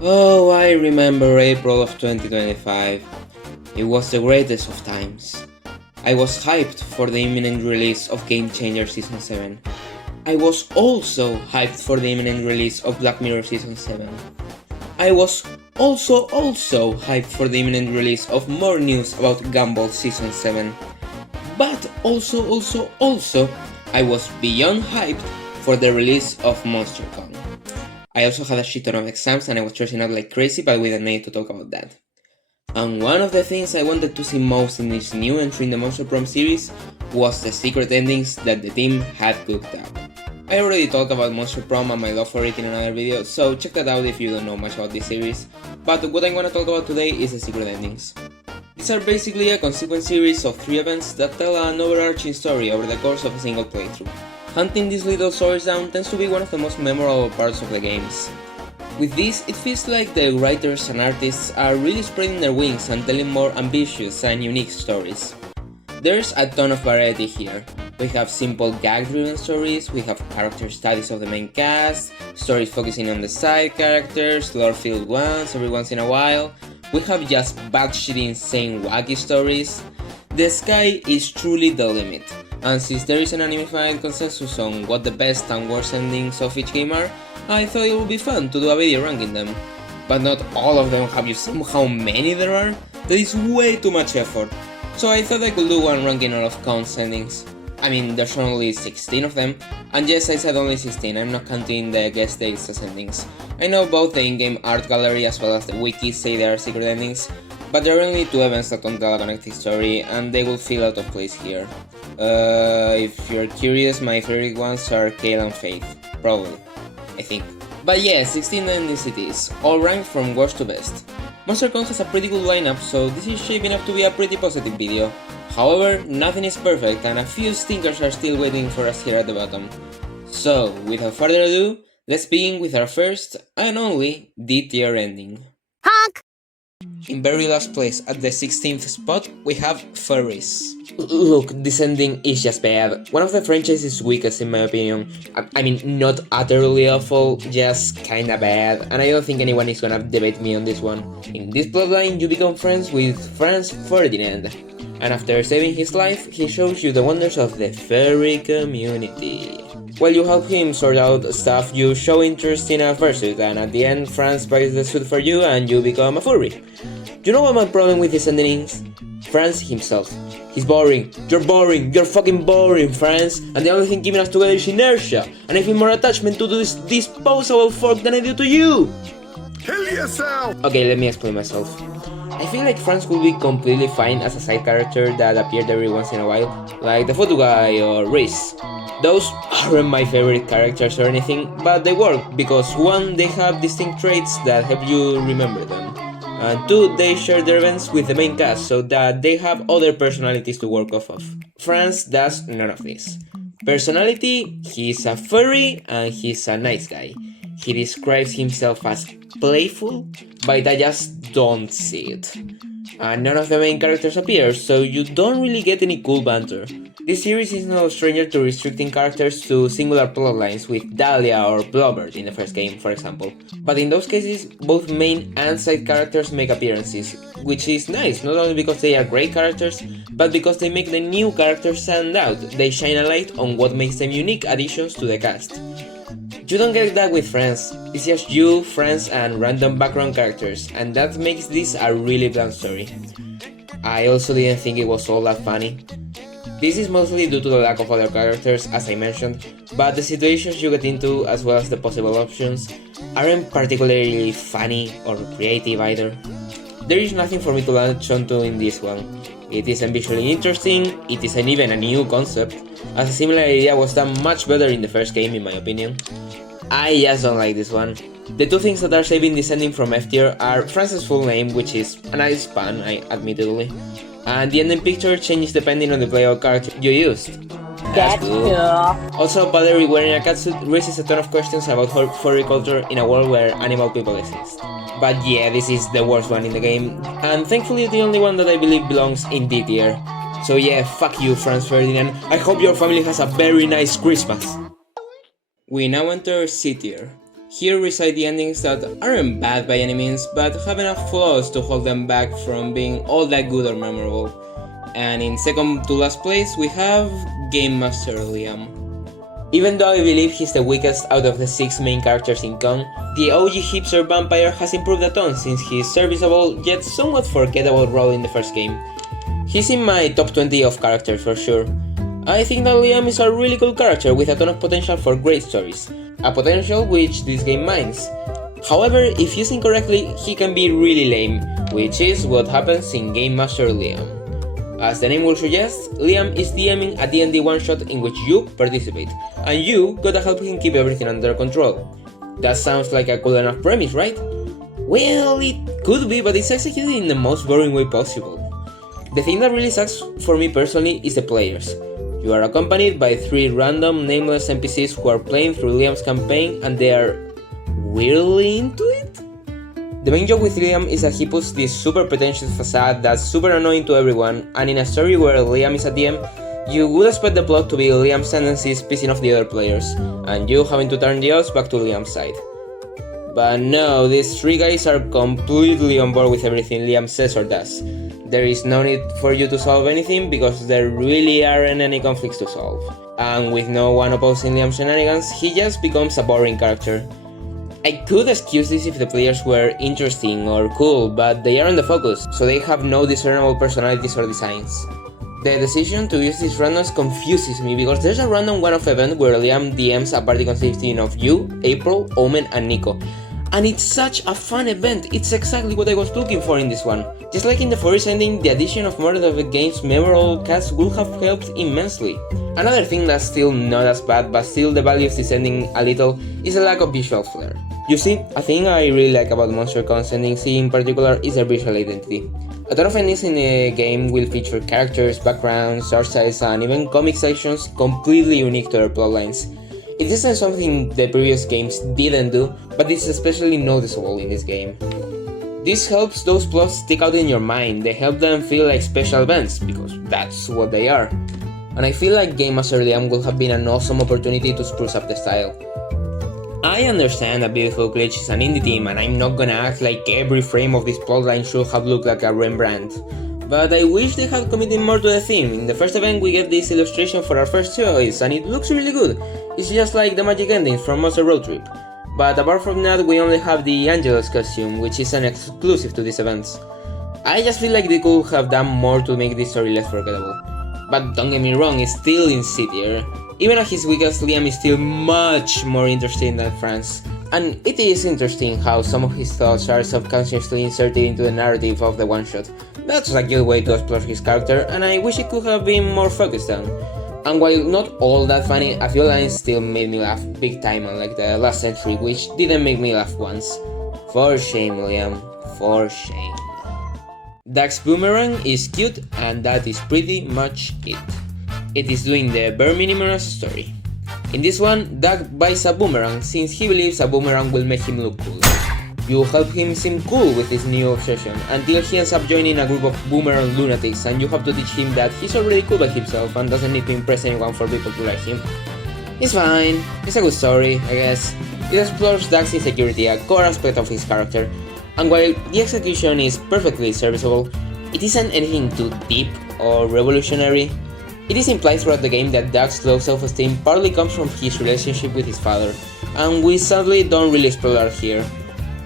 Oh, I remember April of 2025. It was the greatest of times. I was hyped for the imminent release of Game Changer Season 7. I was also hyped for the imminent release of Black Mirror Season 7. I was also hyped for the imminent release of more news about Gumball Season 7. But also, I was beyond hyped for the release of MonsterCon. I also had a shit ton of exams and I was stressing out like crazy, but we don't need to talk about that. And one of the things I wanted to see most in this new entry in the Monster Prom series was the secret endings that the team had cooked up. I already talked about Monster Prom and my love for it in another video, so check that out if you don't know much about this series, but what I'm gonna talk about today is the secret endings. These are basically a consequent series of 3 events that tell an overarching story over the course of a single playthrough. Hunting these little stories down tends to be one of the most memorable parts of the games. With this, it feels like the writers and artists are really spreading their wings and telling more ambitious and unique stories. There's a ton of variety here. We have simple gag-driven stories, we have character studies of the main cast, stories focusing on the side characters, lore-filled ones every once in a while, we have just batshit insane wacky stories. The sky is truly the limit, and since there is an unanimous consensus on what the best and worst endings of each game are, I thought it would be fun to do a video ranking them. But not all of them. Have you seen how many there are? That is way too much effort. So I thought I could do one ranking all of Count's endings. I mean, there's only 16 of them, and yes, I said only 16, I'm not counting the guest dates as endings. I know both the in-game art gallery as well as the wiki say they are secret endings, but there are only 2 events that don't tell a connected story, and they will feel out of place here. If you're curious, my favorite ones are Kale and Faith, probably, I think. But yeah, 16 endings it is, all ranked from worst to best. MonsterCon has a pretty good lineup, so this is shaping up to be a pretty positive video. However, nothing is perfect and a few stinkers are still waiting for us here at the bottom. So, without further ado, let's begin with our first and only D-tier ending. Honk! In very last place, at the 16th spot, we have Furries. Look, this ending is just bad. One of the franchise's weakest in my opinion. I mean, not utterly awful, just kinda bad, and I don't think anyone is gonna debate me on this one. In this plotline, you become friends with Franz Ferdinand, and after saving his life, he shows you the wonders of the furry community. While you help him sort out stuff, you show interest in a fursuit, and at the end, Franz buys the suit for you and you become a furry. You know what my problem with this ending is? Franz himself. He's boring. You're fucking boring, Franz. And the only thing keeping us together is inertia. And I feel more attachment to this disposable fork than I do to you. Kill yourself! Okay, let me explain myself. I feel like Franz would be completely fine as a side character that appeared every once in a while, like the photo guy or Reese. Those aren't my favorite characters or anything, but they work because 1, they have distinct traits that help you remember them, and 2, they share their events with the main cast so that they have other personalities to work off of. Franz does none of this. Personality, he's a furry and he's a nice guy. He describes himself as playful, but I just don't see it. And none of the main characters appear, so you don't really get any cool banter. This series is no stranger to restricting characters to singular plotlines with Dahlia or Blobert in the first game, for example. But in those cases, both main and side characters make appearances, which is nice, not only because they are great characters, but because they make the new characters stand out. They shine a light on what makes them unique additions to the cast. You don't get that with Franz, it's just you, Franz, and random background characters, and that makes this a really bland story. I also didn't think it was all that funny. This is mostly due to the lack of other characters, as I mentioned, but the situations you get into, as well as the possible options, aren't particularly funny or creative either. There is nothing for me to latch onto in this one. It isn't visually interesting, it isn't even a new concept, as a similar idea was done much better in the first game in my opinion. I just don't like this one. The 2 things that are saving this ending from F tier are Franz's full name, which is a nice pun, admittedly, and the ending picture changes depending on the playable character you used. That's cool. Also, Valerie wearing a catsuit raises a ton of questions about furry culture in a world where animal people exist. But yeah, this is the worst one in the game, and thankfully the only one that I believe belongs in D tier. So yeah, fuck you, Franz Ferdinand. I hope your family has a very nice Christmas. We now enter C tier. Here reside the endings that aren't bad by any means, but have enough flaws to hold them back from being all that good or memorable. And in second to last place, we have Game Master Liam. Even though I believe he's the weakest out of the 6 main characters in Kong, the OG hipster vampire has improved a ton since his serviceable yet somewhat forgettable role in the first game. He's in my top 20 of characters for sure. I think that Liam is a really cool character with a ton of potential for great stories, a potential which this game mines. However, if used incorrectly, he can be really lame, which is what happens in Game Master Liam. As the name will suggest, Liam is DMing a D&D one-shot in which you participate, and you gotta help him keep everything under control. That sounds like a cool enough premise, right? Well, it could be, but it's executed in the most boring way possible. The thing that really sucks for me personally is the players. You are accompanied by 3 random nameless NPCs who are playing through Liam's campaign and they are weirdly into it? The main joke with Liam is that he puts this super pretentious facade that's super annoying to everyone, and in a story where Liam is a DM, you would expect the plot to be Liam's tendencies pissing off the other players, and you having to turn the odds back to Liam's side. But no, these 3 guys are completely on board with everything Liam says or does. There is no need for you to solve anything because there really aren't any conflicts to solve. And with no one opposing Liam's shenanigans, he just becomes a boring character. I could excuse this if the players were interesting or cool, but they aren't the focus, so they have no discernible personalities or designs. The decision to use these randoms confuses me because there's a random one-off event where Liam DMs a party consisting of you, April, Omen, and Nico. And it's such a fun event, it's exactly what I was looking for in this one. Just like in the forest ending, the addition of more of the game's memorable cast would have helped immensely. Another thing that's still not as bad, but still devalues this ending a little, is the lack of visual flair. You see, a thing I really like about Monster Con's endings in particular is their visual identity. A ton of endings in the game will feature characters, backgrounds, art styles, and even comic sections completely unique to their plotlines. It isn't something the previous games didn't do, but it's especially noticeable in this game. This helps those plots stick out in your mind, they help them feel like special events, because that's what they are. And I feel like Game Master Liam would have been an awesome opportunity to spruce up the style. I understand that Beautiful Glitch is an indie team and I'm not gonna act like every frame of this plotline should have looked like a Rembrandt. But I wish they had committed more to the theme. In the first event we get this illustration for our first choice and it looks really good. It's just like the magic endings from Monster Road Trip. But apart from that we only have the Angelus costume, which is an exclusive to these events. I just feel like they could have done more to make this story less forgettable. But don't get me wrong, it's still insidious. Even at his weakest, Liam is still much more interesting than Franz. And it is interesting how some of his thoughts are subconsciously inserted into the narrative of the one-shot. That's a good way to explore his character, and I wish it could have been more focused on. And while not all that funny, a few lines still made me laugh big time, unlike the last entry, which didn't make me laugh once. For shame, Liam. For shame. Dax Boomerang is cute, and that is pretty much it. It is doing the bare minimum as a story. In this one, Doug buys a boomerang since he believes a boomerang will make him look cool. You help him seem cool with his new obsession until he ends up joining a group of boomerang lunatics and you have to teach him that he's already cool by himself and doesn't need to impress anyone for people to like him. It's fine, it's a good story, I guess. It explores Doug's insecurity, a core aspect of his character, and while the execution is perfectly serviceable, it isn't anything too deep or revolutionary. It is implied throughout the game that Doug's low self-esteem partly comes from his relationship with his father, and we sadly don't really explore that here.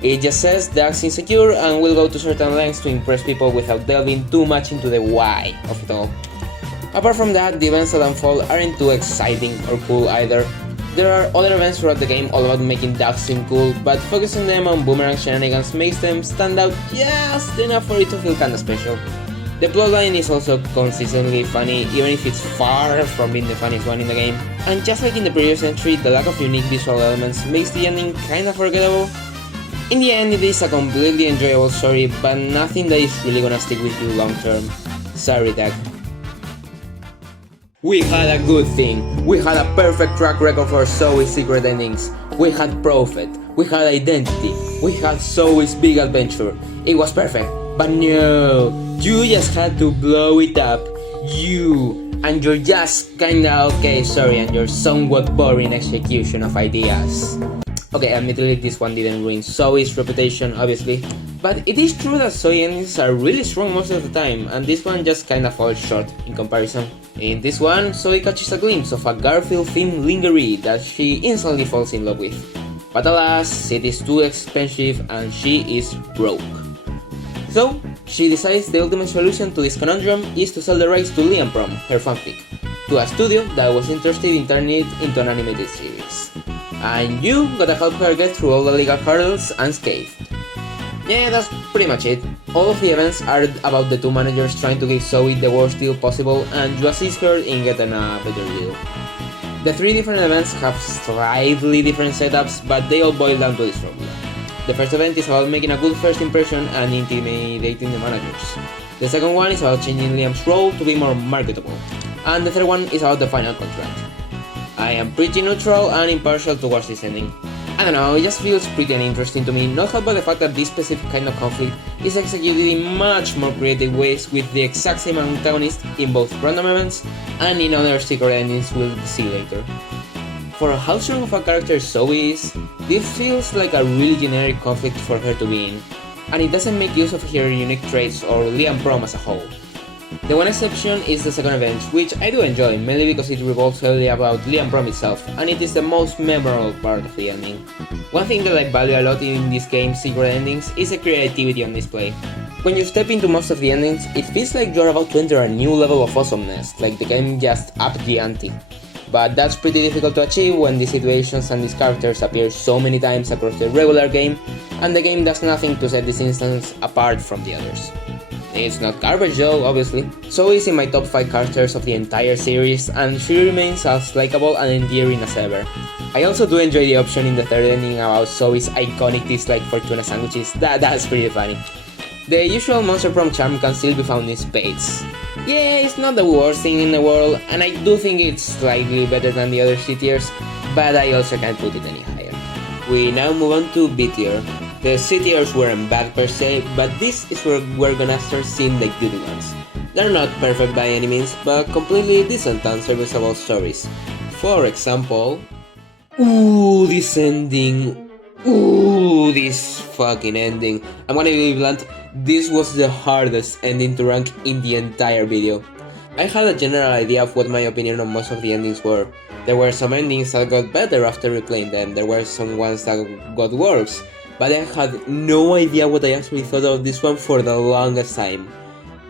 It just says Doug's insecure and will go to certain lengths to impress people without delving too much into the why of it all. Apart from that, the events that unfold aren't too exciting or cool either. There are other events throughout the game all about making Doug seem cool, but focusing them on boomerang shenanigans makes them stand out just enough for it to feel kinda special. The plotline is also consistently funny, even if it's far from being the funniest one in the game. And just like in the previous entry, the lack of unique visual elements makes the ending kinda forgettable. In the end, it is a completely enjoyable story, but nothing that is really gonna stick with you long term. Sorry, Doug. We had a good thing. We had a perfect track record for Zoe's secret endings. We had Prophet. We had Identity. We had Zoe's big adventure. It was perfect. But no, you just had to blow it up. You and your just kinda okay story and your somewhat boring execution of ideas. Okay, admittedly this one didn't ruin Zoe's reputation, obviously, but it is true that Zoe endings are really strong most of the time, and this one just kinda falls short in comparison. In this one, Zoe catches a glimpse of a Garfield-themed lingerie that she instantly falls in love with. But alas, it is too expensive and she is broke. So, she decides the ultimate solution to this conundrum is to sell the rights to Liam Prom, her fanfic, to a studio that was interested in turning it into an animated series. And you gotta help her get through all the legal hurdles unscathed. Yeah, that's pretty much it. All of the events are about the two managers trying to give Zoe the worst deal possible and you assist her in getting a better deal. The three different events have slightly different setups, but they all boil down to this formula. The first event is about making a good first impression and intimidating the managers. The second one is about changing Liam's role to be more marketable. And the third one is about the final contract. I am pretty neutral and impartial towards this ending. I don't know, it just feels pretty uninteresting to me, not helped by the fact that this specific kind of conflict is executed in much more creative ways with the exact same antagonist in both random events and in other secret endings we'll see later. For how strong of a character Zoe is, this feels like a really generic conflict for her to be in, and it doesn't make use of her unique traits or Liam Prom as a whole. The one exception is the second event, which I do enjoy, mainly because it revolves heavily about Liam Prom itself, and it is the most memorable part of the ending. One thing that I value a lot in this game's secret endings is the creativity on display. When you step into most of the endings, it feels like you're about to enter a new level of awesomeness, like the game just upped the ante. But that's pretty difficult to achieve when these situations and these characters appear so many times across the regular game, and the game does nothing to set this instance apart from the others. It's not garbage though, obviously. Zoe is in my top 5 characters of the entire series, and she remains as likable and endearing as ever. I also do enjoy the option in the third ending about Zoe's iconic dislike for tuna sandwiches, that's pretty funny. The usual Monster Prom charm can still be found in spades. Yeah, it's not the worst thing in the world, and I do think it's slightly better than the other C tiers, but I also can't put it any higher. We now move on to B tier. The C tiers weren't bad per se, but this is where we're gonna start seeing the good ones. They're not perfect by any means, but completely decent and serviceable stories. For example... Ooh, this ending. Ooh, this fucking ending. I'm gonna be blunt, this was the hardest ending to rank in the entire video. I had a general idea of what my opinion on most of the endings were. There were some endings that got better after replaying them, there were some ones that got worse, but I had no idea what I actually thought of this one for the longest time.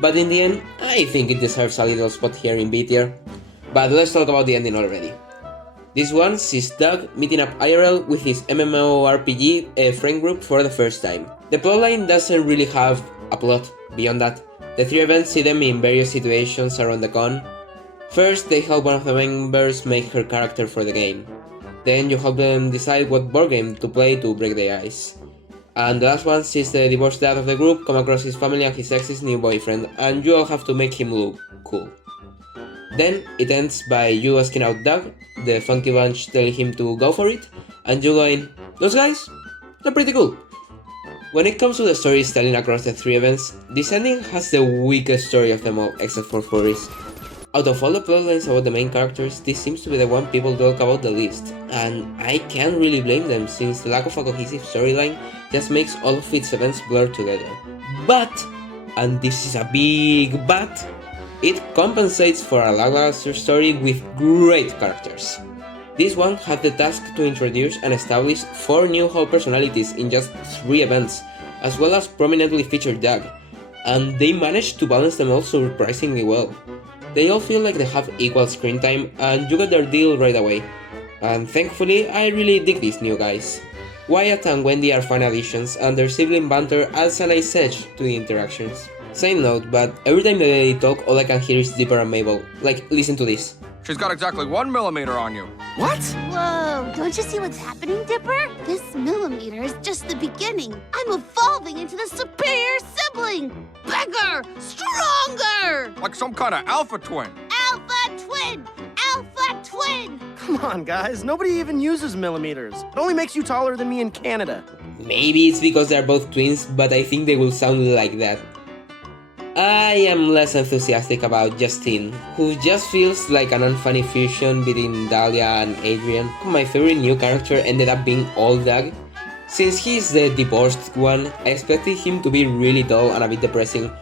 But in the end, I think it deserves a little spot here in B tier. But let's talk about the ending already. This one sees Doug meeting up IRL with his MMORPG friend group for the first time. The plotline doesn't really have a plot beyond that. The three events see them in various situations around the con. First, they help one of the members make her character for the game. Then you help them decide what board game to play to break the ice. And the last one sees the divorced dad of the group come across his family and his ex's new boyfriend, and you all have to make him look cool. Then it ends by you asking out Doug, the funky bunch telling him to go for it, and you going, those guys? They're pretty cool. When it comes to the storytelling across the three events, this ending has the weakest story of them all, except for Furries. Out of all the plotlines about the main characters, this seems to be the one people talk about the least, and I can't really blame them since the lack of a cohesive storyline just makes all of its events blur together. But, and this is a big but, it compensates for a lackluster story with great characters. This one had the task to introduce and establish 4 new whole personalities in just 3 events, as well as prominently featured Doug, and they managed to balance them all surprisingly well. They all feel like they have equal screen time, and you get their deal right away. And thankfully, I really dig these new guys. Wyatt and Wendy are fun additions, and their sibling banter adds a nice edge to the interactions. Side note, but every time they talk, all I can hear is Dipper and Mabel. Like, listen to this. She's got exactly 1 millimeter on you. What? Whoa, don't you see what's happening, Dipper? This millimeter is just the beginning. I'm evolving into the superior sibling. Bigger, stronger. Like some kind of alpha twin. Alpha twin, alpha twin. Come on, guys. Nobody even uses millimeters. It only makes you taller than me in Canada. Maybe it's because they're both twins, but I think they will sound like that. I am less enthusiastic about Justine, who just feels like an unfunny fusion between Dahlia and Adrian. My favorite new character ended up being Old Doug. Since he's the divorced one, I expected him to be really dull and a bit depressing.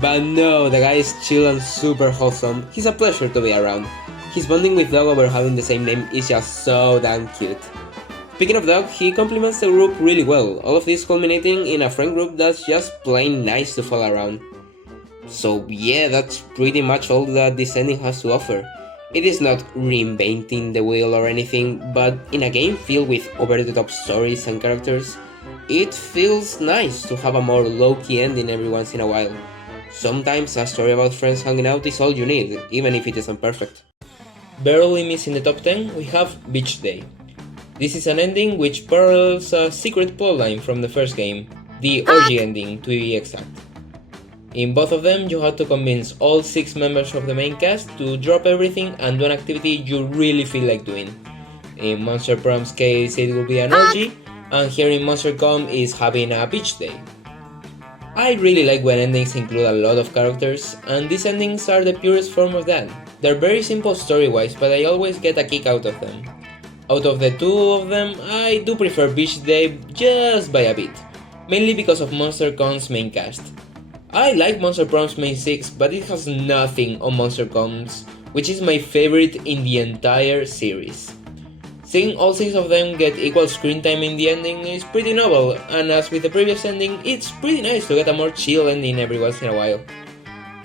But no, the guy is chill and super wholesome. He's a pleasure to be around. His bonding with Doug over having the same name is just so damn cute. Speaking of Doug, he complements the group really well, all of this culminating in a friend group that's just plain nice to follow around. So yeah, that's pretty much all that this ending has to offer. It is not reinventing the wheel or anything, but in a game filled with over-the-top stories and characters, it feels nice to have a more low-key ending every once in a while. Sometimes a story about friends hanging out is all you need, even if it isn't perfect. Barely missing the top 10, we have Beach Day. This is an ending which parallels a secret plotline from the first game, the orgy ending to be exact. In both of them, you had to convince all 6 members of the main cast to drop everything and do an activity you really feel like doing. In Monster Prom's case, it will be an orgy, and here in Monster.com is having a beach day. I really like when endings include a lot of characters, and these endings are the purest form of that. They're very simple story-wise, but I always get a kick out of them. Out of the 2 of them, I do prefer Beach Day just by a bit, mainly because of Monster.com's main cast. I like Monster Prom's main 6, but it has nothing on Monster.com's, which is my favorite in the entire series. Seeing all 6 of them get equal screen time in the ending is pretty novel, and as with the previous ending, it's pretty nice to get a more chill ending every once in a while.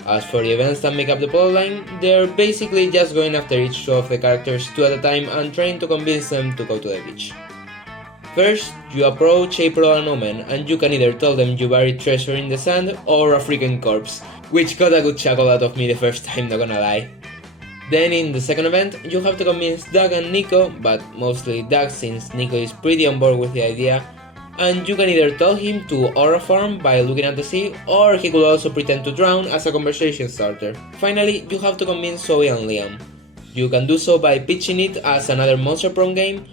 As for the events that make up the plotline, they're basically just going after each of the characters 2 at a time and trying to convince them to go to the beach. First, you approach April and Omen, and you can either tell them you buried treasure in the sand or a freaking corpse, which got a good chuckle out of me the first time, not gonna lie. Then in the second event, you have to convince Doug and Nico, but mostly Doug since Nico is pretty on board with the idea, and you can either tell him to aura farm by looking at the sea, or he could also pretend to drown as a conversation starter. Finally, you have to convince Zoe and Liam. You can do so by pitching it as another Monster Prom game,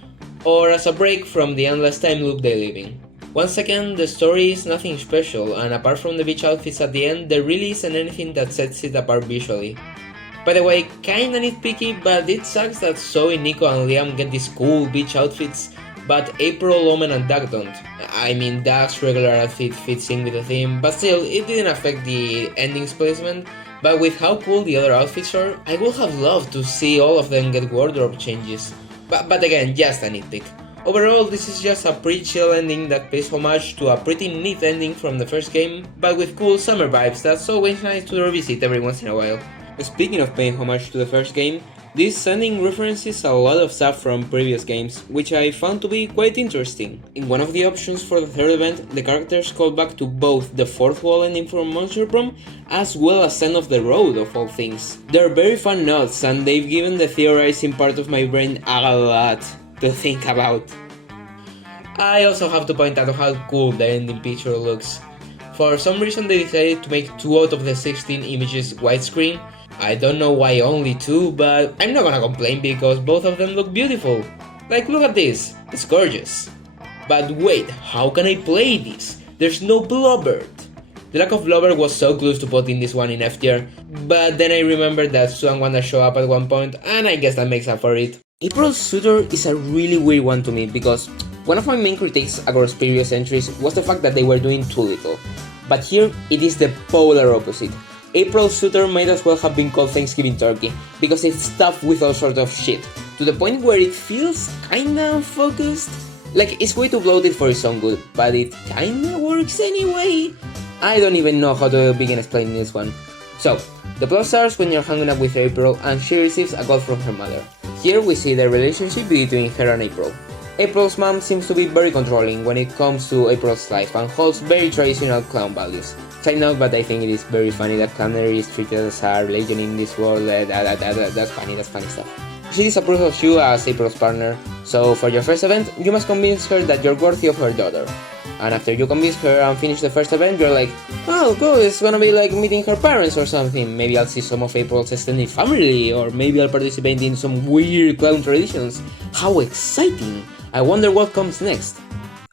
or as a break from the endless time loop they live in. Once again, the story is nothing special, and apart from the beach outfits at the end, there really isn't anything that sets it apart visually. By the way, kinda nitpicky, but it sucks that Zoe, Nico and Liam get these cool beach outfits, but April, Omen and Doug don't. I mean, Doug's regular outfit fits in with the theme, but still, it didn't affect the ending's placement. But with how cool the other outfits are, I would have loved to see all of them get wardrobe changes. But again, just a nitpick. Overall, this is just a pretty chill ending that pays homage to a pretty neat ending from the first game, but with cool summer vibes that's always nice to revisit every once in a while. Speaking of paying homage to the first game, this ending references a lot of stuff from previous games, which I found to be quite interesting. In one of the options for the third event, the characters call back to both the fourth wall ending from Monster Prom, as well as End of the Road of all things. They're very fun notes, and they've given the theorizing part of my brain a lot to think about. I also have to point out how cool the ending picture looks. For some reason they decided to make 2 out of the 16 images widescreen. I don't know why only 2, but I'm not gonna complain because both of them look beautiful. Like, look at this, it's gorgeous. But wait, how can I play this? There's no Blobbert. The lack of Blobbert was so close to putting this one in F tier, but then I remembered that Sue and Wanda show up at one point, and I guess that makes up for it. April's Suitor is a really weird one to me because one of my main critiques across previous entries was the fact that they were doing too little. But here, it is the polar opposite. April's Suitor might as well have been called Thanksgiving Turkey, because it's stuffed with all sorts of shit, to the point where it feels kinda unfocused. Like, it's way too bloated for its own good, but it kinda works anyway. I don't even know how to begin explaining this one. So, the plot starts when you're hanging out with April and she receives a call from her mother. Here we see the relationship between her and April. April's mom seems to be very controlling when it comes to April's life and holds very traditional clown values. Side note, but I think it is very funny that clownery is treated as a religion in this world. That's funny stuff. She disapproves of you as April's partner, so for your first event, you must convince her that you're worthy of her daughter. And after you convince her and finish the first event, you're like, oh cool, it's gonna be like meeting her parents or something. Maybe I'll see some of April's extended family, or maybe I'll participate in some weird clown traditions. How exciting! I wonder what comes next.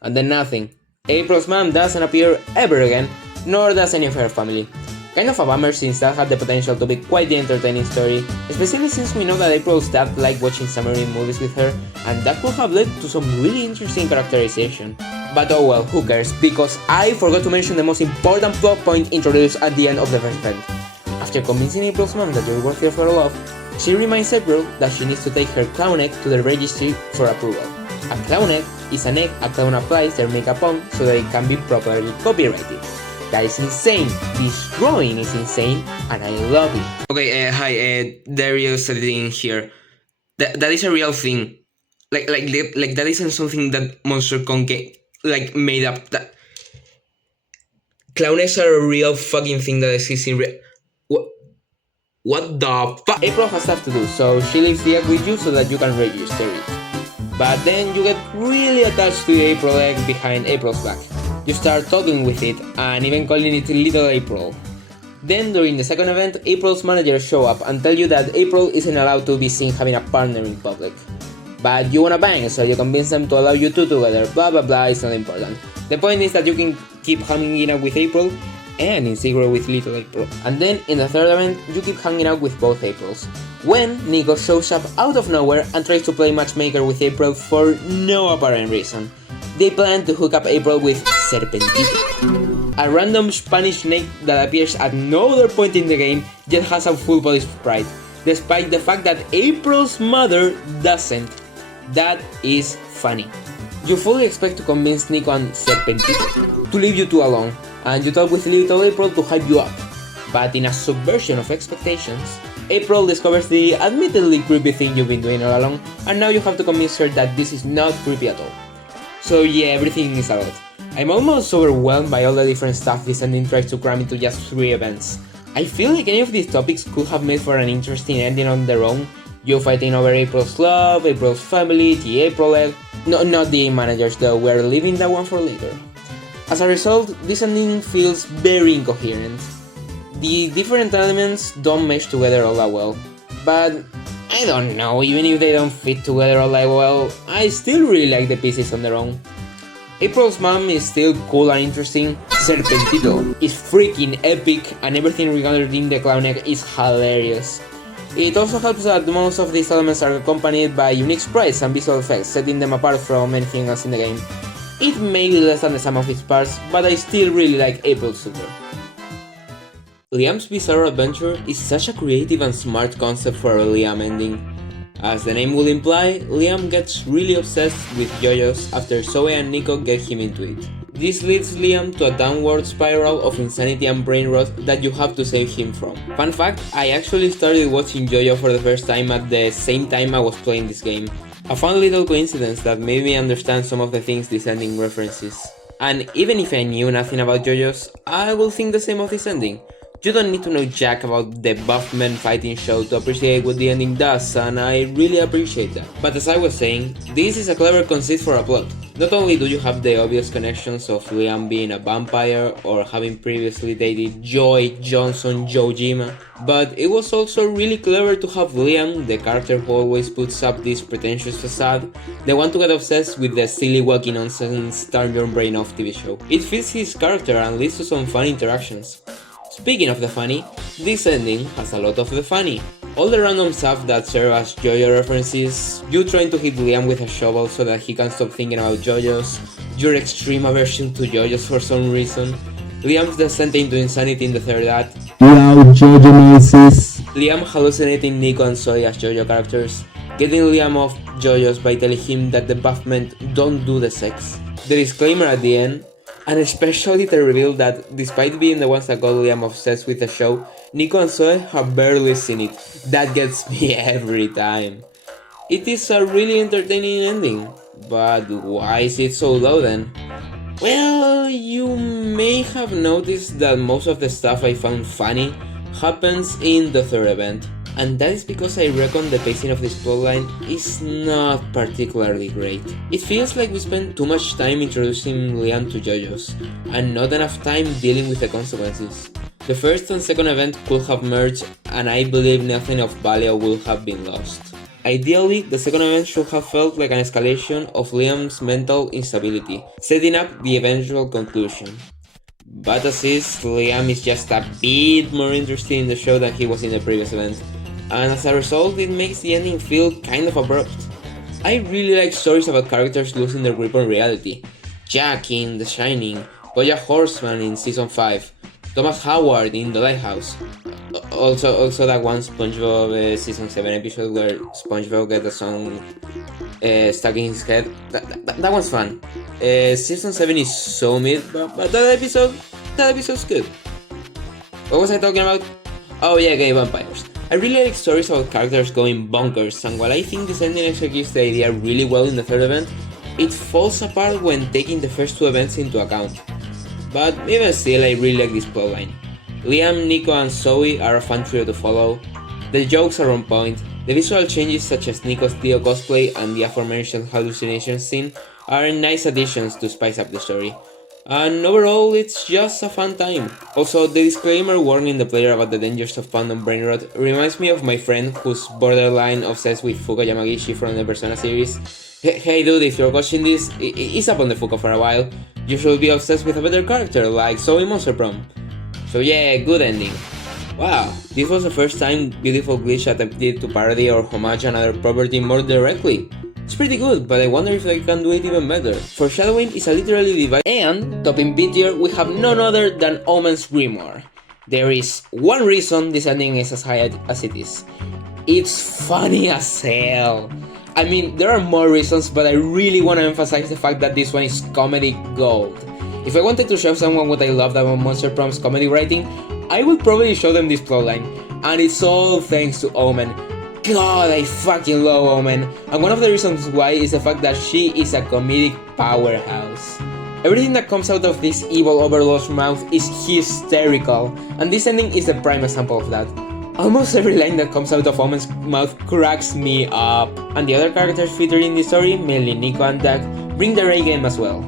And then nothing. April's mom doesn't appear ever again, nor does any of her family. Kind of a bummer since that had the potential to be quite the entertaining story, especially since we know that April's dad liked watching submarine movies with her, and that could have led to some really interesting characterization. But oh well, who cares, because I forgot to mention the most important plot point introduced at the end of the first event. After convincing April's mom that you're worthy of her love, she reminds April that she needs to take her clown egg to the registry for approval. A clown egg is an egg a clown applies their makeup on so that it can be properly copyrighted. That is insane, this drawing is insane, and I love it. Okay, hi, Darius editing here. That is a real thing. Like that isn't something that MonsterCon made up. That clown eggs are a real fucking thing that exists in real. What the fuck? April has stuff to do, so she leaves the egg with you so that you can register it. But then you get really attached to the April egg behind April's back. You start talking with it, and even calling it Little April. Then during the second event, April's managers show up and tell you that April isn't allowed to be seen having a partner in public. But you wanna bang, so you convince them to allow you two together, blah blah blah, it's not important. The point is that you can keep hanging out with April, and in secret with Little April. And then in the third event, you keep hanging out with both Aprils. When Nico shows up out of nowhere and tries to play matchmaker with April for no apparent reason. They plan to hook up April with Serpentito, a random Spanish snake that appears at no other point in the game yet has a full body sprite, despite the fact that April's mother doesn't. That is funny. You fully expect to convince Nico and Serpentito to leave you two alone, and you talk with Little April to hype you up. But in a subversion of expectations, April discovers the admittedly creepy thing you've been doing all along, and now you have to convince her that this is not creepy at all. So yeah, everything is a lot. I'm almost overwhelmed by all the different stuff Descending tries to cram into just 3 events. I feel like any of these topics could have made for an interesting ending on their own. You fighting over April's love, April's family, the April egg. No, not the managers though, we're leaving that one for later. As a result, this ending feels very incoherent. The different elements don't mesh together all that well, but I don't know, even if they don't fit together all that well, I still really like the pieces on their own. April's mom is still cool and interesting, Serpentito is freaking epic, and everything regarding the clown egg is hilarious. It also helps that most of these elements are accompanied by unique sprites and visual effects, setting them apart from anything else in the game. It may be less than the sum of its parts, but I still really like April's super. Liam's Bizarre Adventure is such a creative and smart concept for a Liam ending. As the name will imply, Liam gets really obsessed with JoJo's after Zoe and Nico get him into it. This leads Liam to a downward spiral of insanity and brain rot that you have to save him from. Fun fact, I actually started watching JoJo for the first time at the same time I was playing this game. A fun little coincidence that made me understand some of the things this ending references. And even if I knew nothing about JoJo's, I will think the same of this ending. You don't need to know jack about the buff men fighting show to appreciate what the ending does, and I really appreciate that. But as I was saying, this is a clever conceit for a plot. Not only do you have the obvious connections of Liam being a vampire or having previously dated Joy Johnson Jojima, but it was also really clever to have Liam, the character who always puts up this pretentious facade, the one to get obsessed with the silly wacky nonsense Turn Your Brain Off TV show. It fits his character and leads to some fun interactions. Speaking of the funny, this ending has a lot of the funny. All the random stuff that serve as JoJo references, you trying to hit Liam with a shovel so that he can stop thinking about JoJo's, your extreme aversion to JoJo's for some reason, Liam's descent into insanity in the third act, Liam hallucinating Nico and Zoe as JoJo characters, getting Liam off JoJo's by telling him that the buff men don't do the sex, the disclaimer at the end, and especially the reveal that, despite being the ones that got Liam obsessed with the show, Nico and Zoe have barely seen it. That gets me every time. It is a really entertaining ending, but why is it so low then? Well, you may have noticed that most of the stuff I found funny happens in the third event, and that is because I reckon the pacing of this plotline is not particularly great. It feels like we spent too much time introducing Liam to JoJo's, and not enough time dealing with the consequences. The first and second event could have merged, and I believe nothing of value will have been lost. Ideally, the second event should have felt like an escalation of Liam's mental instability, setting up the eventual conclusion. but as is, Liam is just a bit more interesting in the show than he was in the previous event, and as a result it makes the ending feel kind of abrupt. I really like stories about characters losing their grip on reality. Jack in The Shining, BoJack Horseman in Season 5, Thomas Howard in The Lighthouse. Also that one SpongeBob Season 7 episode where SpongeBob gets a song stuck in his head. That one's fun. Season 7 is so mid, but that episode's good. What was I talking about? Oh yeah, gay vampires. I really like stories about characters going bonkers, and while I think this ending executes the idea really well in the third event, it falls apart when taking the first two events into account. But even still, I really like this plotline. Liam, Nico and Zoe are a fun trio to follow. The jokes are on point, the visual changes such as Nico's Theo cosplay and the aforementioned hallucination scene are nice additions to spice up the story. And overall, it's just a fun time. Also, the disclaimer warning the player about the dangers of fandom brain rot reminds me of my friend who's borderline obsessed with Fuka Yamagishi from the Persona series. Hey dude, if you're watching this, ease up on the Fuka for a while. You should be obsessed with a better character like Zoe Monster Prom. So yeah, good ending. Wow, this was the first time Beautiful Glitch attempted to parody or homage another property more directly. It's pretty good, but I wonder if they can do it even better. Foreshadowing is a literally device, and topping B tier we have none other than Omen's Grimoire. There is one reason this ending is as high as it is. It's funny as hell. I mean, there are more reasons, but I really want to emphasize the fact that this one is comedy gold. If I wanted to show someone what I loved about Monster Prom's comedy writing, I would probably show them this plotline, and it's all thanks to Omen. God, I fucking love Omen, and one of the reasons why is the fact that she is a comedic powerhouse. Everything that comes out of this evil overlord's mouth is hysterical, and this ending is the prime example of that. Almost every line that comes out of Omen's mouth cracks me up, and the other characters featured in the story, mainly Nico and Doug, bring their A game as well.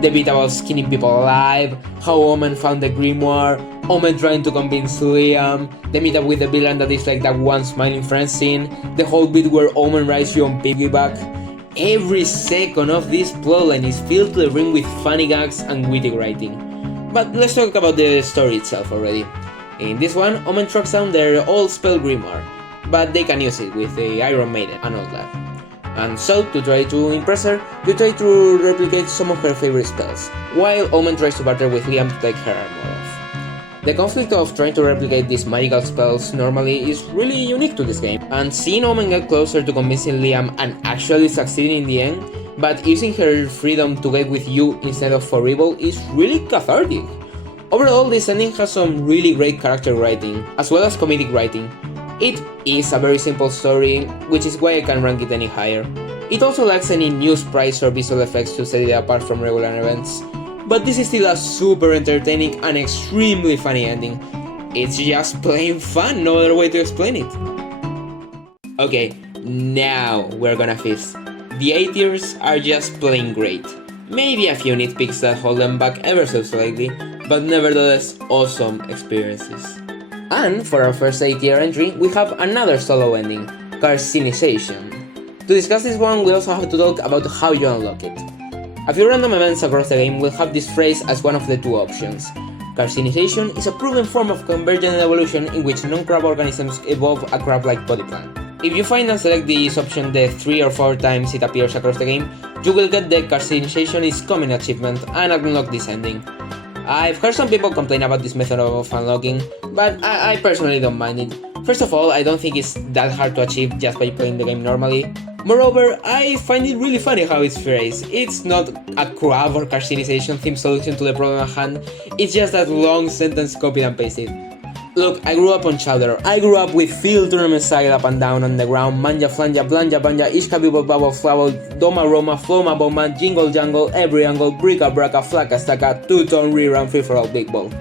The bit about skinning people alive, how Omen found the grimoire, Omen trying to convince Liam, the meetup with the villain that is like that one smiling friend scene, the whole bit where Omen rides you on piggyback. Every second of this plotline is filled to the brim with funny gags and witty writing. But let's talk about the story itself already. In this one, Omen tracks down their old spell grimoire, but they can use it with the Iron Maiden and all that. And so, to try to impress her, you try to replicate some of her favorite spells, while Omen tries to barter with Liam to take her armor off. The conflict of trying to replicate these magical spells normally is really unique to this game, and seeing Omen get closer to convincing Liam and actually succeeding in the end, but using her freedom to get with you instead of for evil is really cathartic. Overall, this ending has some really great character writing, as well as comedic writing. It is a very simple story, which is why I can rank it any higher. It also lacks any new sprites or visual effects to set it apart from regular events, but this is still a super entertaining and extremely funny ending. It's just plain fun, no other way to explain it. Okay, now we're gonna feast. The A tiers are just plain great. Maybe a few nitpicks that hold them back ever so slightly, but nevertheless awesome experiences. And for our first A tier entry, we have another solo ending, Carcinization. To discuss this one, we also have to talk about how you unlock it. A few random events across the game will have this phrase as one of the two options. Carcinization is a proven form of convergent evolution in which non-crab organisms evolve a crab-like body plan. If you find and select this option the 3 or 4 times it appears across the game, you will get the Carcinization is Coming achievement and unlock this ending. I've heard some people complain about this method of unlocking, but I personally don't mind it. First of all, I don't think it's that hard to achieve just by playing the game normally. Moreover, I find it really funny how it's phrased. It's not a crab or carcinization themed solution to the problem at hand, it's just that long sentence copied and pasted. Look, I grew up on Chowder. I grew up with field tournament style up and down on the ground, manja flanja blanja banja ishka bibble bubble flabble, doma roma, floma bomba, jingle jangle, every angle, bricka bracka, flaka stacka, two-tone rerun free for all big ball.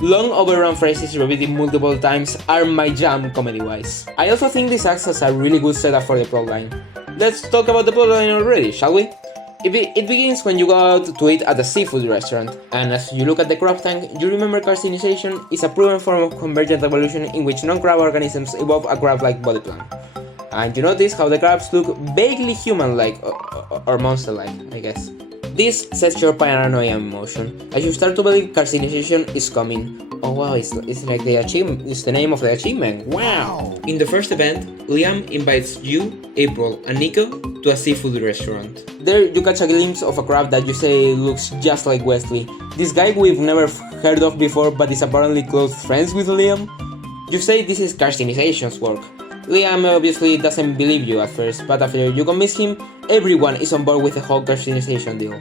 Long overrun phrases repeated multiple times are my jam comedy-wise. I also think this acts as a really good setup for the plotline. Let's talk about the plotline already, shall we? It begins when you go out to eat at a seafood restaurant, and as you look at the crab tank, you remember carcinization is a proven form of convergent evolution in which non-crab organisms evolve a crab-like body plan. And you notice how the crabs look vaguely human-like, or monster-like, I guess. This sets your paranoia in motion, as you start to believe carcinization is coming. Oh wow, it's like the achievement, it's the name of the achievement, wow! In the first event, Liam invites you, April, and Nico to a seafood restaurant. There you catch a glimpse of a crab that you say looks just like Wesley, this guy we've never heard of before but is apparently close friends with Liam. You say this is carcinization's work. Liam obviously doesn't believe you at first, but after you convince him, everyone is on board with the whole carcinization deal.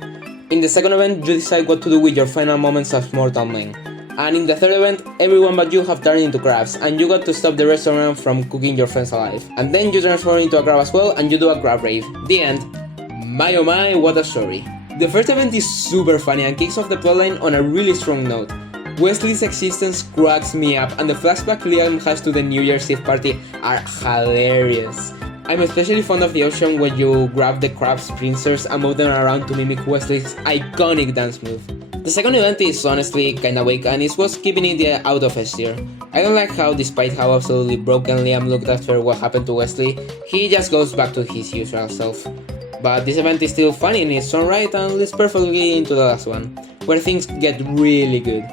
In the second event, you decide what to do with your final moments as mortal men. And in the third event, everyone but you have turned into crabs, and you got to stop the restaurant from cooking your friends alive. And then you transform into a crab as well, and you do a crab rave. The end. My oh my, what a story. The first event is super funny and kicks off the plotline on a really strong note. Wesley's existence cracks me up, and the flashback Liam has to the New Year's Eve party are hilarious. I'm especially fond of the option when you grab the crab's pincers and move them around to mimic Wesley's iconic dance move. The second event is honestly kinda weak and it's what's keeping it out of S tier. I don't like how, despite how absolutely broken Liam looked after what happened to Wesley, he just goes back to his usual self. But this event is still funny in its own right and leads perfectly into the last one, where things get really good.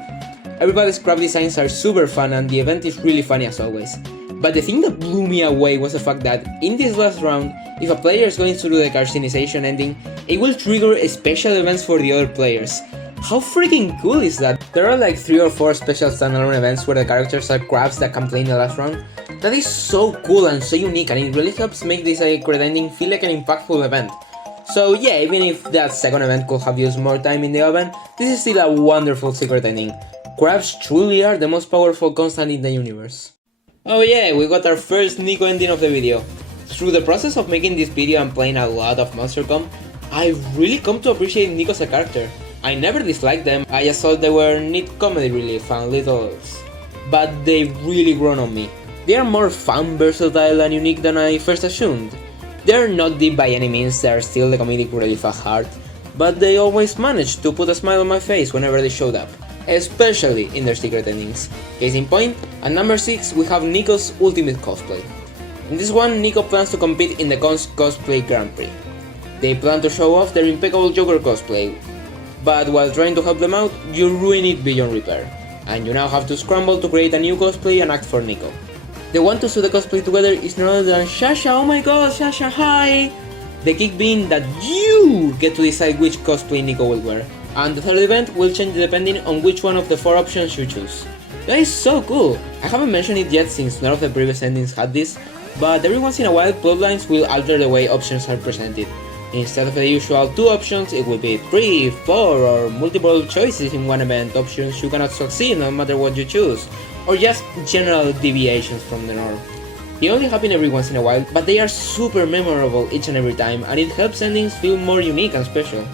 Everybody's crab designs are super fun and the event is really funny as always. But the thing that blew me away was the fact that in this last round, if a player is going to do the carcinization ending, it will trigger special events for the other players. How freaking cool is that? There are like 3 or 4 special standalone events where the characters are crabs that can play in the last round. That is so cool and so unique, and it really helps make this secret ending feel like an impactful event. So yeah, even if that second event could have used more time in the oven, this is still a wonderful secret ending. Crabs truly are the most powerful constant in the universe. Oh yeah, we got our first Nico ending of the video. Through the process of making this video and playing a lot of MonsterCon, I've really come to appreciate Nico as a character. I never disliked them, I just thought they were neat comedy relief and little else. But they've really grown on me. They are more fun, versatile and unique than I first assumed. They are not deep by any means, they are still the comedic relief at heart, but they always managed to put a smile on my face whenever they showed up, especially in their secret endings. Case in point, at number 6 we have Nico's ultimate cosplay. In this one, Nico plans to compete in the Cons Cosplay Grand Prix. They plan to show off their impeccable Joker cosplay, but while trying to help them out, you ruin it beyond repair, and you now have to scramble to create a new cosplay and act for Nico. The one to do the cosplay together is none other than Sasha. Oh my god, Sasha, hi! The kick being that you get to decide which cosplay Nico will wear, and the third event will change depending on which one of the 4 options you choose. That is so cool! I haven't mentioned it yet since none of the previous endings had this, but every once in a while plotlines will alter the way options are presented. Instead of the usual 2 options, it will be 3, 4 or multiple choices in one event, options you cannot succeed no matter what you choose, or just general deviations from the norm. They only happen every once in a while, but they are super memorable each and every time, and it helps endings feel more unique and special.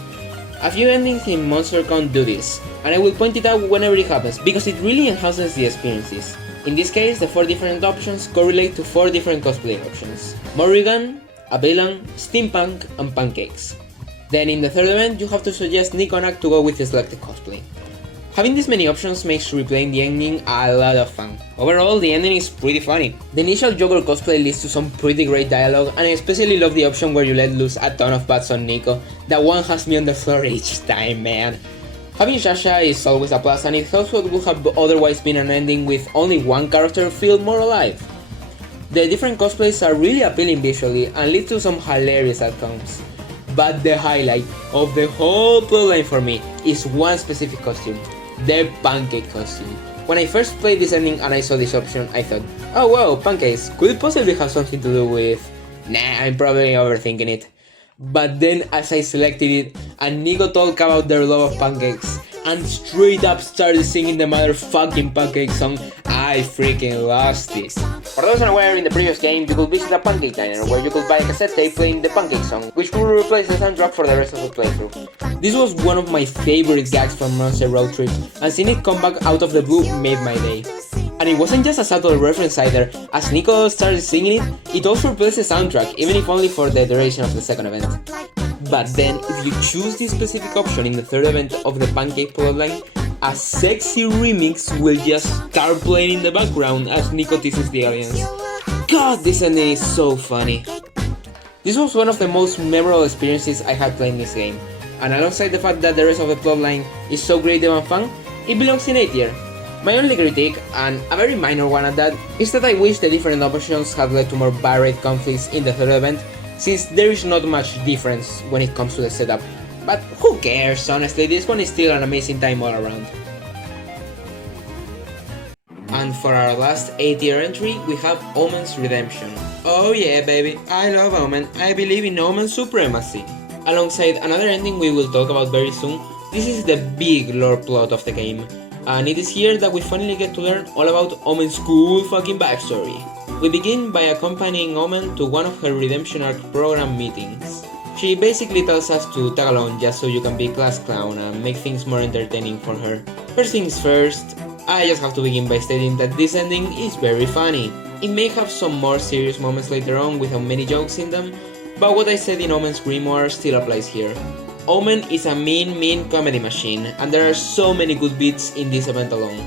A few endings in MonsterCon do this, and I will point it out whenever it happens, because it really enhances the experiences. In this case, the 4 different options correlate to 4 different cosplay options: Morrigan, a villain, steampunk, and pancakes. Then in the third event, you have to suggest Nico and Act to go with the selected cosplay. Having this many options makes replaying the ending a lot of fun. Overall, the ending is pretty funny. The initial Joker cosplay leads to some pretty great dialogue, and I especially love the option where you let loose a ton of bats on Nico. That one has me on the floor each time, man. Having Sasha is always a plus, and it helps what would have otherwise been an ending with only one character feel more alive. The different cosplays are really appealing visually and lead to some hilarious outcomes. But the highlight of the whole plotline for me is one specific costume, the pancake costume. When I first played this ending and I saw this option, I thought, oh wow, pancakes, could it possibly have something to do with... Nah, I'm probably overthinking it. But then as I selected it, and Nico talked about their love of pancakes, and straight up started singing the motherfucking pancake song, I freaking lost it. For those unaware, in the previous game, you could visit a pancake diner where you could buy a cassette tape playing the pancake song, which will replace the soundtrack for the rest of the playthrough. This was one of my favorite gags from Monster Road Trip, and seeing it come back out of the blue made my day. And it wasn't just a subtle reference either, as Nico started singing it, it also replaced the soundtrack, even if only for the duration of the second event. But then, if you choose this specific option in the third event of the pancake plotline, a sexy remix will just start playing in the background as Nico teases the aliens. God, this ending is so funny. This was one of the most memorable experiences I had playing this game. and alongside the fact that the rest of the plotline is so creative and fun, it belongs in A tier. My only critique, and a very minor one at that, is that I wish the different options had led to more varied conflicts in the third event, since there is not much difference when it comes to the setup. But who cares, honestly, this one is still an amazing time all around. And for our last A tier entry, we have Omen's Redemption. Oh yeah baby, I love Omen, I believe in Omen's supremacy. Alongside another ending we will talk about very soon, this is the big lore plot of the game. And it is here that we finally get to learn all about Omen's cool fucking backstory. We begin by accompanying Omen to one of her Redemption Arc program meetings. She basically tells us to tag along just so you can be class clown and make things more entertaining for her. First things first, I just have to begin by stating that this ending is very funny. It may have some more serious moments later on without many jokes in them, but what I said in Omen's Grimoire still applies here. Omen is a mean comedy machine, and there are so many good bits in this event alone.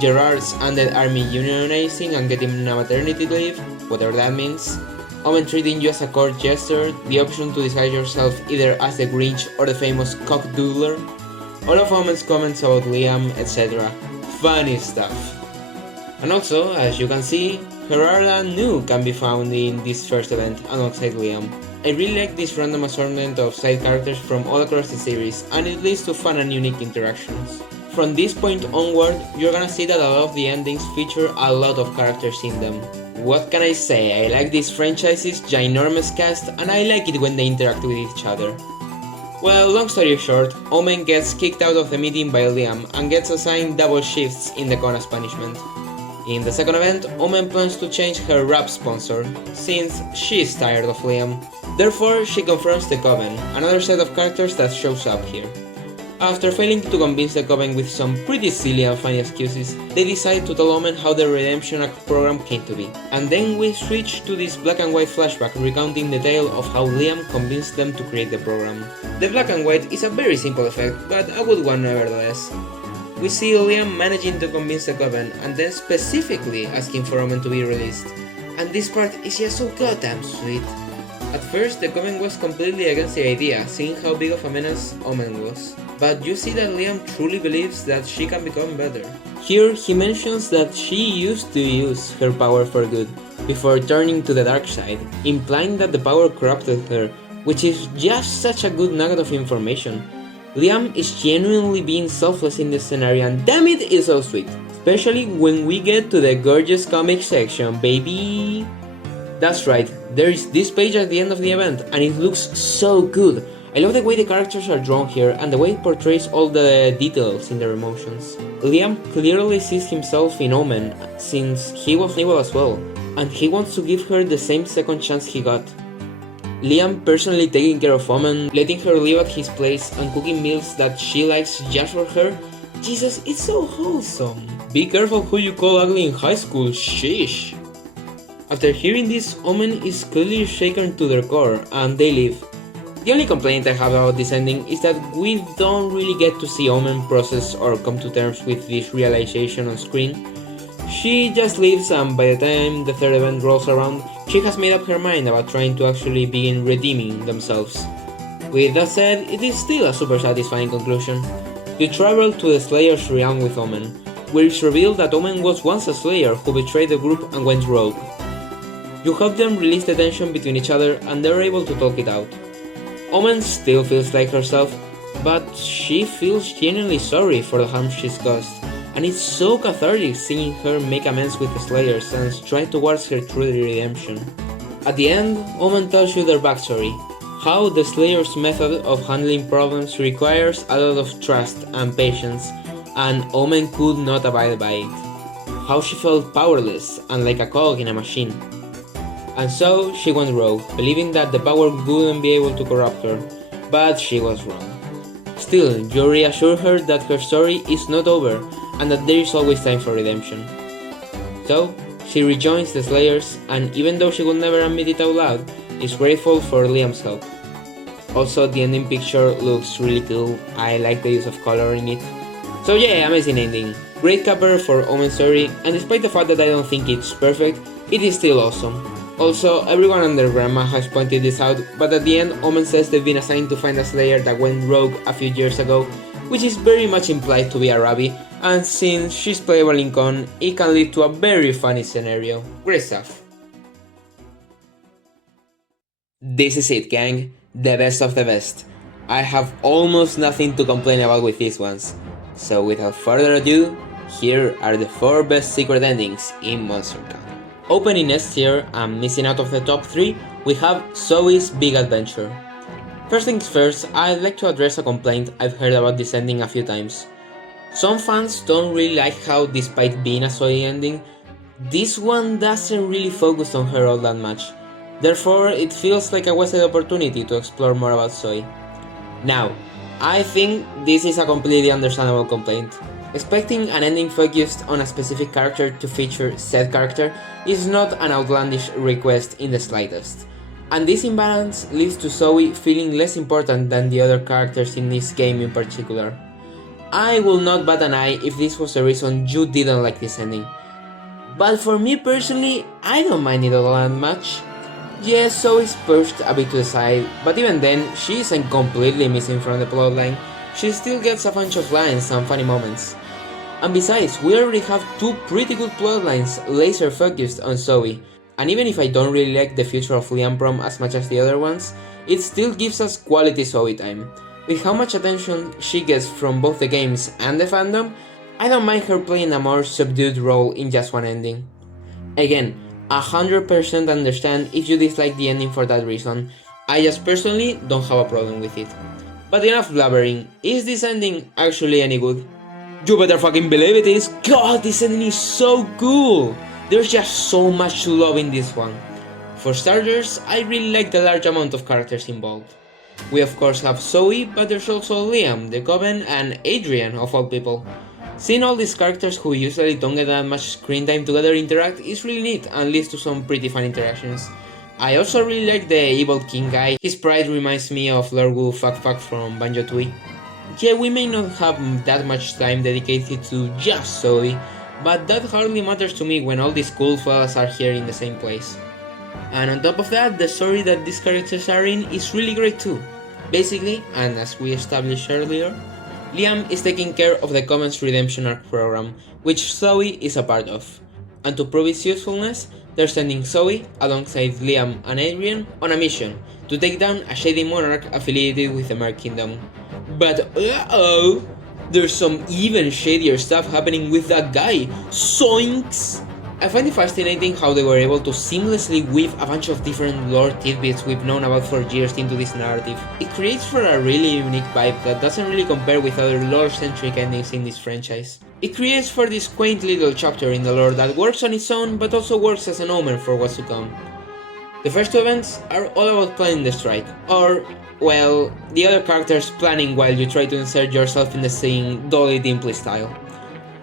Gerard's undead army unionizing and getting a maternity leave, whatever that means. Omen treating you as a court jester, the option to disguise yourself either as the Grinch or the famous cock-doodler. All of Omen's comments about Liam, etc. Funny stuff. And also, as you can see, Gerarda Nu can be found in this first event alongside Liam. I really like this random assortment of side characters from all across the series, and it leads to fun and unique interactions. From this point onward, you're gonna see that a lot of the endings feature a lot of characters in them. What can I say, I like this franchise's ginormous cast, and I like it when they interact with each other. Well, long story short, Omen gets kicked out of the meeting by Liam and gets assigned double shifts in the con as punishment. In the second event, Omen plans to change her rap sponsor, since she is tired of Liam. Therefore, she confronts the Coven, another set of characters that shows up here. After failing to convince the Coven with some pretty silly and funny excuses, they decide to tell Omen how the Redemption Arc program came to be. And then we switch to this black and white flashback recounting the tale of how Liam convinced them to create the program. The black and white is a very simple effect, but a good one nevertheless. We see Liam managing to convince the Coven, and then specifically asking for Omen to be released. And this part is just so goddamn sweet. At first, the Coven was completely against the idea, seeing how big of a menace Omen was. But you see that Liam truly believes that she can become better. Here, he mentions that she used to use her power for good, before turning to the dark side, implying that the power corrupted her, which is just such a good nugget of information. Liam is genuinely being selfless in this scenario, and damn it, is so sweet. Especially when we get to the gorgeous comic section, baby! That's right, there is this page at the end of the event, and it looks so good. I love the way the characters are drawn here, and the way it portrays all the details in their emotions. Liam clearly sees himself in Omen, since he was evil as well, and he wants to give her the same second chance he got. Liam personally taking care of Omen, letting her live at his place, and cooking meals that she likes just for her. Jesus, it's so wholesome. Be careful who you call ugly in high school, sheesh. After hearing this, Omen is clearly shaken to their core, and they leave. The only complaint I have about this ending is that we don't really get to see Omen process or come to terms with this realization on screen. She just leaves, and by the time the third event rolls around, she has made up her mind about trying to actually begin redeeming themselves. With that said, it is still a super satisfying conclusion. You travel to the Slayer's realm with Omen, where it's revealed that Omen was once a Slayer who betrayed the group and went rogue. You help them release the tension between each other, and they're able to talk it out. Omen still feels like herself, but she feels genuinely sorry for the harm she's caused, and it's so cathartic seeing her make amends with the Slayers and stride towards her true redemption. At the end, Omen tells you their backstory, how the Slayers' method of handling problems requires a lot of trust and patience, and Omen could not abide by it. How she felt powerless and like a cog in a machine. And so she went rogue, believing that the power wouldn't be able to corrupt her, but she was wrong. Still, you reassure her that her story is not over, and that there is always time for redemption. So, she rejoins the Slayers, and even though she would never admit it out loud, is grateful for Liam's help. Also, the ending picture looks really cool, I like the use of color in it. So yeah, amazing ending. Great cover for Omen's story, and despite the fact that I don't think it's perfect, it is still awesome. Also, everyone and their grandma has pointed this out, but at the end, Omen says they've been assigned to find a Slayer that went rogue a few years ago, which is very much implied to be Arabi, and since she's playable in Con, it can lead to a very funny scenario. Great stuff. This is it, gang. The best of the best. I have almost nothing to complain about with these ones. So without further ado, here are the 4 best secret endings in Monster Cup. Opening S tier and missing out of the top 3, we have Zoe's Big Adventure. First things first, I'd like to address a complaint I've heard about this ending a few times. Some fans don't really like how, despite being a Zoe ending, this one doesn't really focus on her all that much. Therefore, it feels like a wasted opportunity to explore more about Zoe. Now, I think this is a completely understandable complaint. Expecting an ending focused on a specific character to feature said character is not an outlandish request in the slightest, and this imbalance leads to Zoe feeling less important than the other characters in this game in particular. I will not bat an eye if this was the reason you didn't like this ending, but for me personally, I don't mind it all that much. Yes, Zoe's pushed a bit to the side, but even then, she isn't completely missing from the plotline. She still gets a bunch of lines and funny moments. And besides, we already have 2 pretty good plotlines laser focused on Zoe, and even if I don't really like the future of Liam Prom as much as the other ones, it still gives us quality Zoe time. With how much attention she gets from both the games and the fandom, I don't mind her playing a more subdued role in just one ending. Again, 100% understand if you dislike the ending for that reason. I just personally don't have a problem with it. But enough blabbering, is this ending actually any good? You better fucking believe it is! God, this ending is so cool! There's just so much to love in this one. For starters, I really like the large amount of characters involved. We of course have Zoe, but there's also Liam, the Coven, and Adrian of all people. Seeing all these characters who usually don't get that much screen time together interact is really neat and leads to some pretty fun interactions. I also really like the evil king guy. His pride reminds me of Lord Wu Fuck Fuck from Banjo-Tooie. Yeah, we may not have that much time dedicated to just Zoe, but that hardly matters to me when all these cool fellas are here in the same place. And on top of that, the story that these characters are in is really great too. Basically, and as we established earlier, Liam is taking care of the Coven's Redemption Arc program, which Zoe is a part of. And to prove its usefulness, they're sending Zoe, alongside Liam and Adrian, on a mission to take down a shady monarch affiliated with the Merc Kingdom. But uh-oh, there's some even shadier stuff happening with that guy, Zoinks! I find it fascinating how they were able to seamlessly weave a bunch of different lore tidbits we've known about for years into this narrative. It creates for a really unique vibe that doesn't really compare with other lore-centric endings in this franchise. It creates for this quaint little chapter in the lore that works on its own but also works as an omen for what's to come. The first 2 events are all about planning the strike, or, well, the other characters planning while you try to insert yourself in the scene Dolly Dimpley style.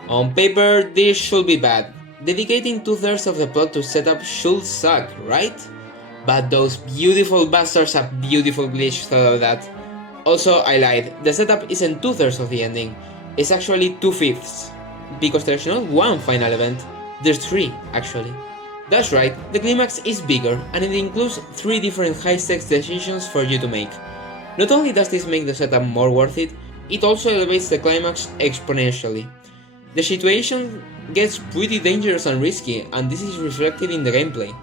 On paper, this should be bad. Dedicating 2/3 of the plot to setup should suck, right? But those beautiful bastards have beautiful glitch thought of that. Also, I lied, the setup isn't 2/3 of the ending, it's actually 2/5. Because there's not one final event, there's 3 actually. That's right, the climax is bigger and it includes 3 different high-stakes decisions for you to make. Not only does this make the setup more worth it, it also elevates the climax exponentially. The situation gets pretty dangerous and risky, and this is reflected in the gameplay.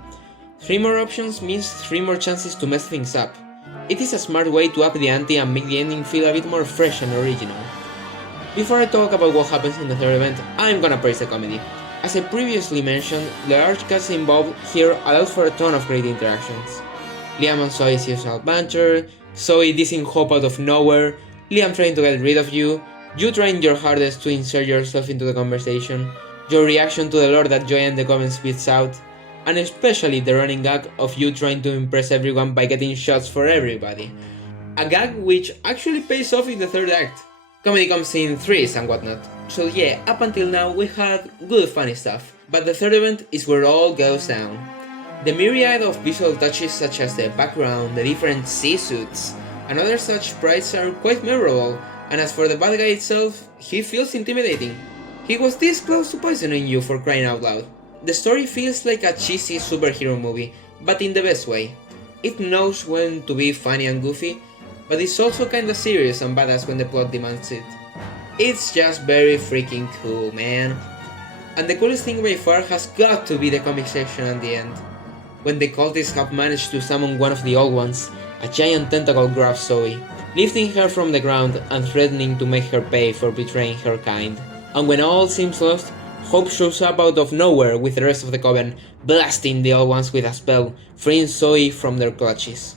3 more options means 3 more chances to mess things up. It is a smart way to up the ante and make the ending feel a bit more fresh and original. Before I talk about what happens in the 3rd event, I'm gonna praise the comedy. As I previously mentioned, the large cast involved here allowed for a ton of great interactions. Liam and Zoe's usual banter, Zoe dissing Hope out of nowhere, Liam trying to get rid of you trying your hardest to insert yourself into the conversation, your reaction to the lore that Joy and the Coven spits out, and especially the running gag of you trying to impress everyone by getting shots for everybody. A gag which actually pays off in the 3rd act. Comedy comes in threes and whatnot. So yeah, up until now we had good funny stuff, but the 3rd event is where all goes down. The myriad of visual touches such as the background, the different sea suits, and other such sprites are quite memorable, and as for the bad guy itself, he feels intimidating. He was this close to poisoning you, for crying out loud. The story feels like a cheesy superhero movie, but in the best way. It knows when to be funny and goofy, but it's also kinda serious and badass when the plot demands it. It's just very freaking cool, man. And the coolest thing by far has got to be the comic section at the end. When the cultists have managed to summon one of the old ones, a giant tentacle grabs Zoe, lifting her from the ground and threatening to make her pay for betraying her kind. And when all seems lost, Hope shows up out of nowhere with the rest of the Coven, blasting the old ones with a spell, freeing Zoe from their clutches.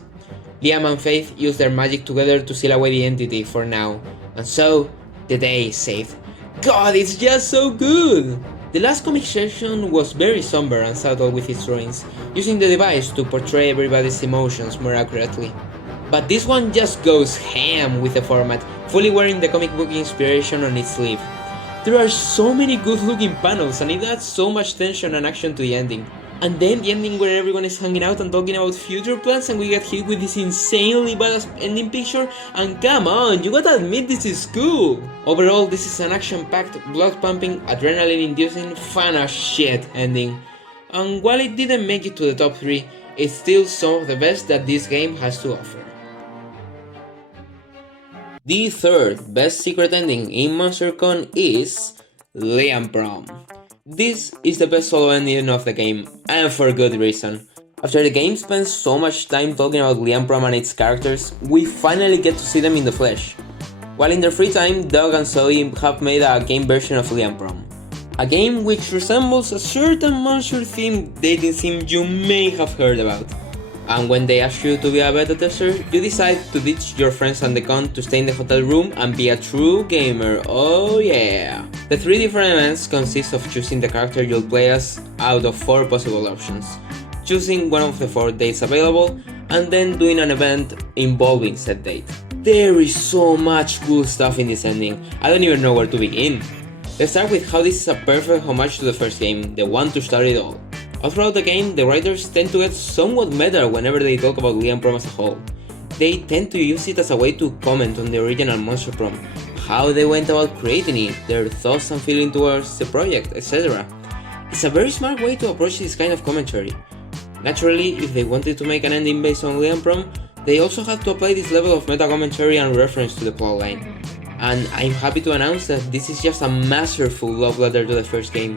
Liam and Faith use their magic together to seal away the entity for now, and so, the day is saved. God, it's just so good! The last comic section was very somber and subtle with its drawings, using the device to portray everybody's emotions more accurately. But this one just goes ham with the format, fully wearing the comic book inspiration on its sleeve. There are so many good looking panels and it adds so much tension and action to the ending. And then the ending where everyone is hanging out and talking about future plans and we get hit with this insanely badass ending picture, and come on, you gotta admit this is cool! Overall, this is an action-packed, blood-pumping, adrenaline-inducing, fun as shit ending. And while it didn't make it to the top 3, it's still some of the best that this game has to offer. The third best secret ending in MonsterCon is Liam Prom. This is the best solo ending of the game, and for good reason. After the game spends so much time talking about Liam Prom and its characters, we finally get to see them in the flesh. While in their free time, Doug and Zoe have made a game version of Liam Prom. A game which resembles a certain monster-themed dating sim you may have heard about. And when they ask you to be a beta tester, you decide to ditch your friends and the con to stay in the hotel room and be a true gamer, oh yeah! The 3 different events consist of choosing the character you'll play as out of 4 possible options, choosing one of the 4 dates available, and then doing an event involving said date. There is so much cool stuff in this ending, I don't even know where to begin. Let's start with how this is a perfect homage to the first game, the one to start it all. All throughout the game, the writers tend to get somewhat meta whenever they talk about Liam Prom as a whole. They tend to use it as a way to comment on the original Monster Prom, how they went about creating it, their thoughts and feelings towards the project, etc. It's a very smart way to approach this kind of commentary. Naturally, if they wanted to make an ending based on Liam Prom, they also had to apply this level of meta commentary and reference to the plotline. And I'm happy to announce that this is just a masterful love letter to the first game.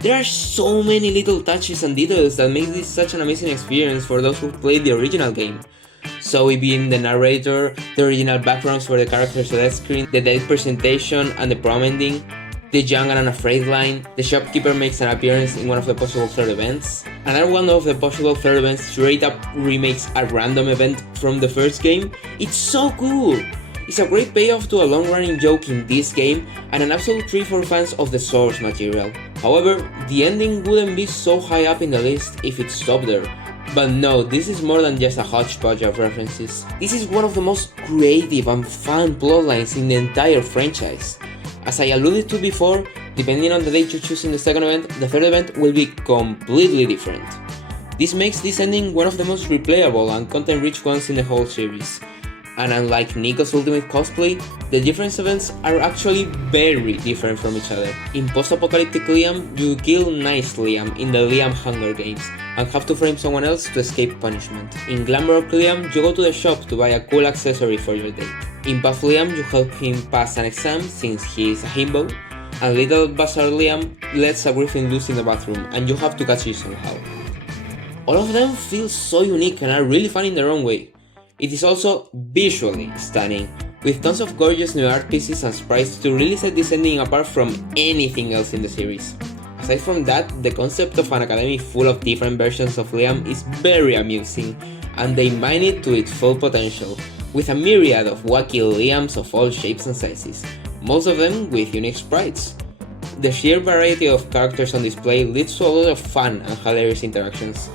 There are so many little touches and details that make this such an amazing experience for those who played the original game. Zoe being the narrator, the original backgrounds for the characters on that screen, the date presentation and the prom ending, the young and unafraid line, the shopkeeper makes an appearance in one of the possible third events, another one of the possible third events straight up remakes a random event from the first game. It's so cool! It's a great payoff to a long-running joke in this game and an absolute treat for fans of the source material. However, the ending wouldn't be so high up in the list if it stopped there. But no, this is more than just a hodgepodge of references. This is one of the most creative and fun plotlines in the entire franchise. As I alluded to before, depending on the date you choose in the second event, the third event will be completely different. This makes this ending one of the most replayable and content-rich ones in the whole series. And unlike Nico's Ultimate Cosplay, the different events are actually very different from each other. In Post-Apocalyptic Liam, you kill Nice Liam in the Liam Hunger Games, and have to frame someone else to escape punishment. In Glamrock Liam, you go to the shop to buy a cool accessory for your date. In Buff Liam, you help him pass an exam since he is a himbo, and Little Bastard Liam lets a griffin loose in the bathroom, and you have to catch it somehow. All of them feel so unique and are really fun in their own way. It is also visually stunning, with tons of gorgeous new art pieces and sprites to really set this ending apart from anything else in the series. Aside from that, the concept of an academy full of different versions of Liam is very amusing, and they mine it to its full potential, with a myriad of wacky Liams of all shapes and sizes, most of them with unique sprites. The sheer variety of characters on display leads to a lot of fun and hilarious interactions.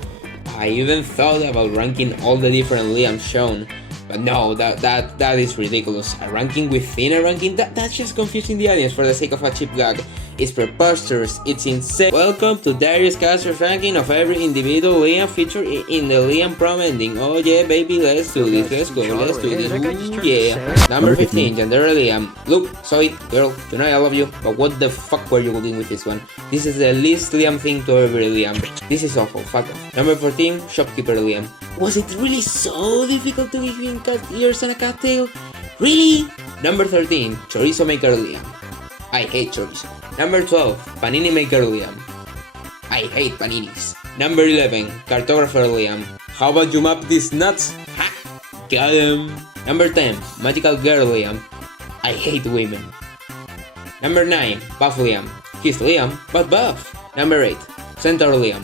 I even thought about ranking all the different Liams shown, but no, that is ridiculous. A ranking within a ranking, that's just confusing the audience for the sake of a cheap gag. It's preposterous, it's insane. Welcome to Darius Castro's ranking of every individual Liam featured in the Liam prom ending. Oh yeah, baby, let's do this, let's go, let's do this. Ooh, yeah. Number 15, Yandere Liam. Look, sorry, girl, you know I love you, but what the fuck were you doing with this one? This is the least Liam thing to ever be Liam. This is awful, fuck off. Number 14, Shopkeeper Liam. Was it really so difficult to give him cat ears and a cat tail? Really? Number 13, Chorizo Maker Liam. I hate chorizo. Number 12, Panini Maker Liam. I hate paninis. Number 11, Cartographer Liam. How about you map these nuts? Ha! Got him! Number 10, Magical Girl Liam. I hate women. Number 9, Buff Liam. He's Liam, but buff. Number 8, Centaur Liam.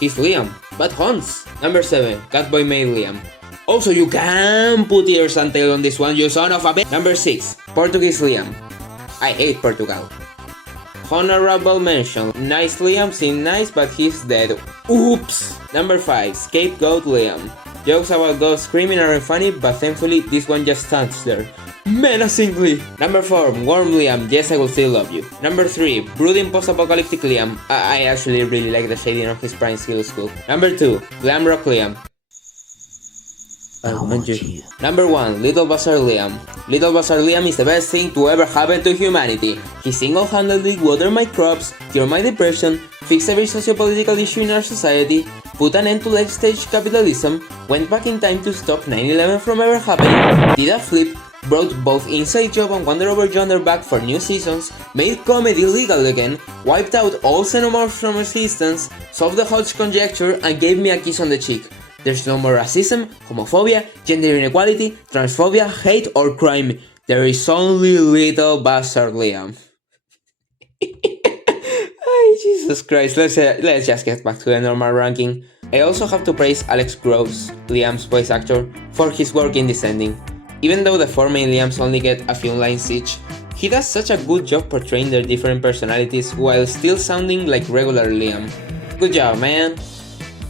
He's Liam, but Hans. Number 7, Catboy May Liam. Also, you can put ears and tail on this one, you son of a bitch. Number 6, Portuguese Liam. I hate Portugal. Honorable mention. Nice Liam seems nice, but he's dead. Oops! Number 5, Scapegoat Liam. Jokes about ghosts screaming aren't funny, but thankfully this one just stands there menacingly. Number 4, Worm Liam. Yes, I will still love you. Number 3, Brooding Post-Apocalyptic Liam. I actually really like the shading of his Prime Skill School. Number 2, Glamrock Liam. Number 1, Little Bazaar Liam. Little Bazaar Liam is the best thing to ever happen to humanity. He single-handedly watered my crops, cured my depression, fixed every socio-political issue in our society, put an end to late-stage capitalism, went back in time to stop 9/11 from ever happening, did a flip, brought both Inside Job and Wonder Over Yonder back for new seasons, made comedy legal again, wiped out all xenomorphs from existence, solved the Hodge conjecture, and gave me a kiss on the cheek. There's no more racism, homophobia, gender inequality, transphobia, hate, or crime. There is only Little Bastard Liam. Ay, Jesus Christ, let's just get back to the normal ranking. I also have to praise Alex Gross, Liam's voice actor, for his work in this ending. Even though the four main Liams only get a few lines each, he does such a good job portraying their different personalities while still sounding like regular Liam. Good job, man!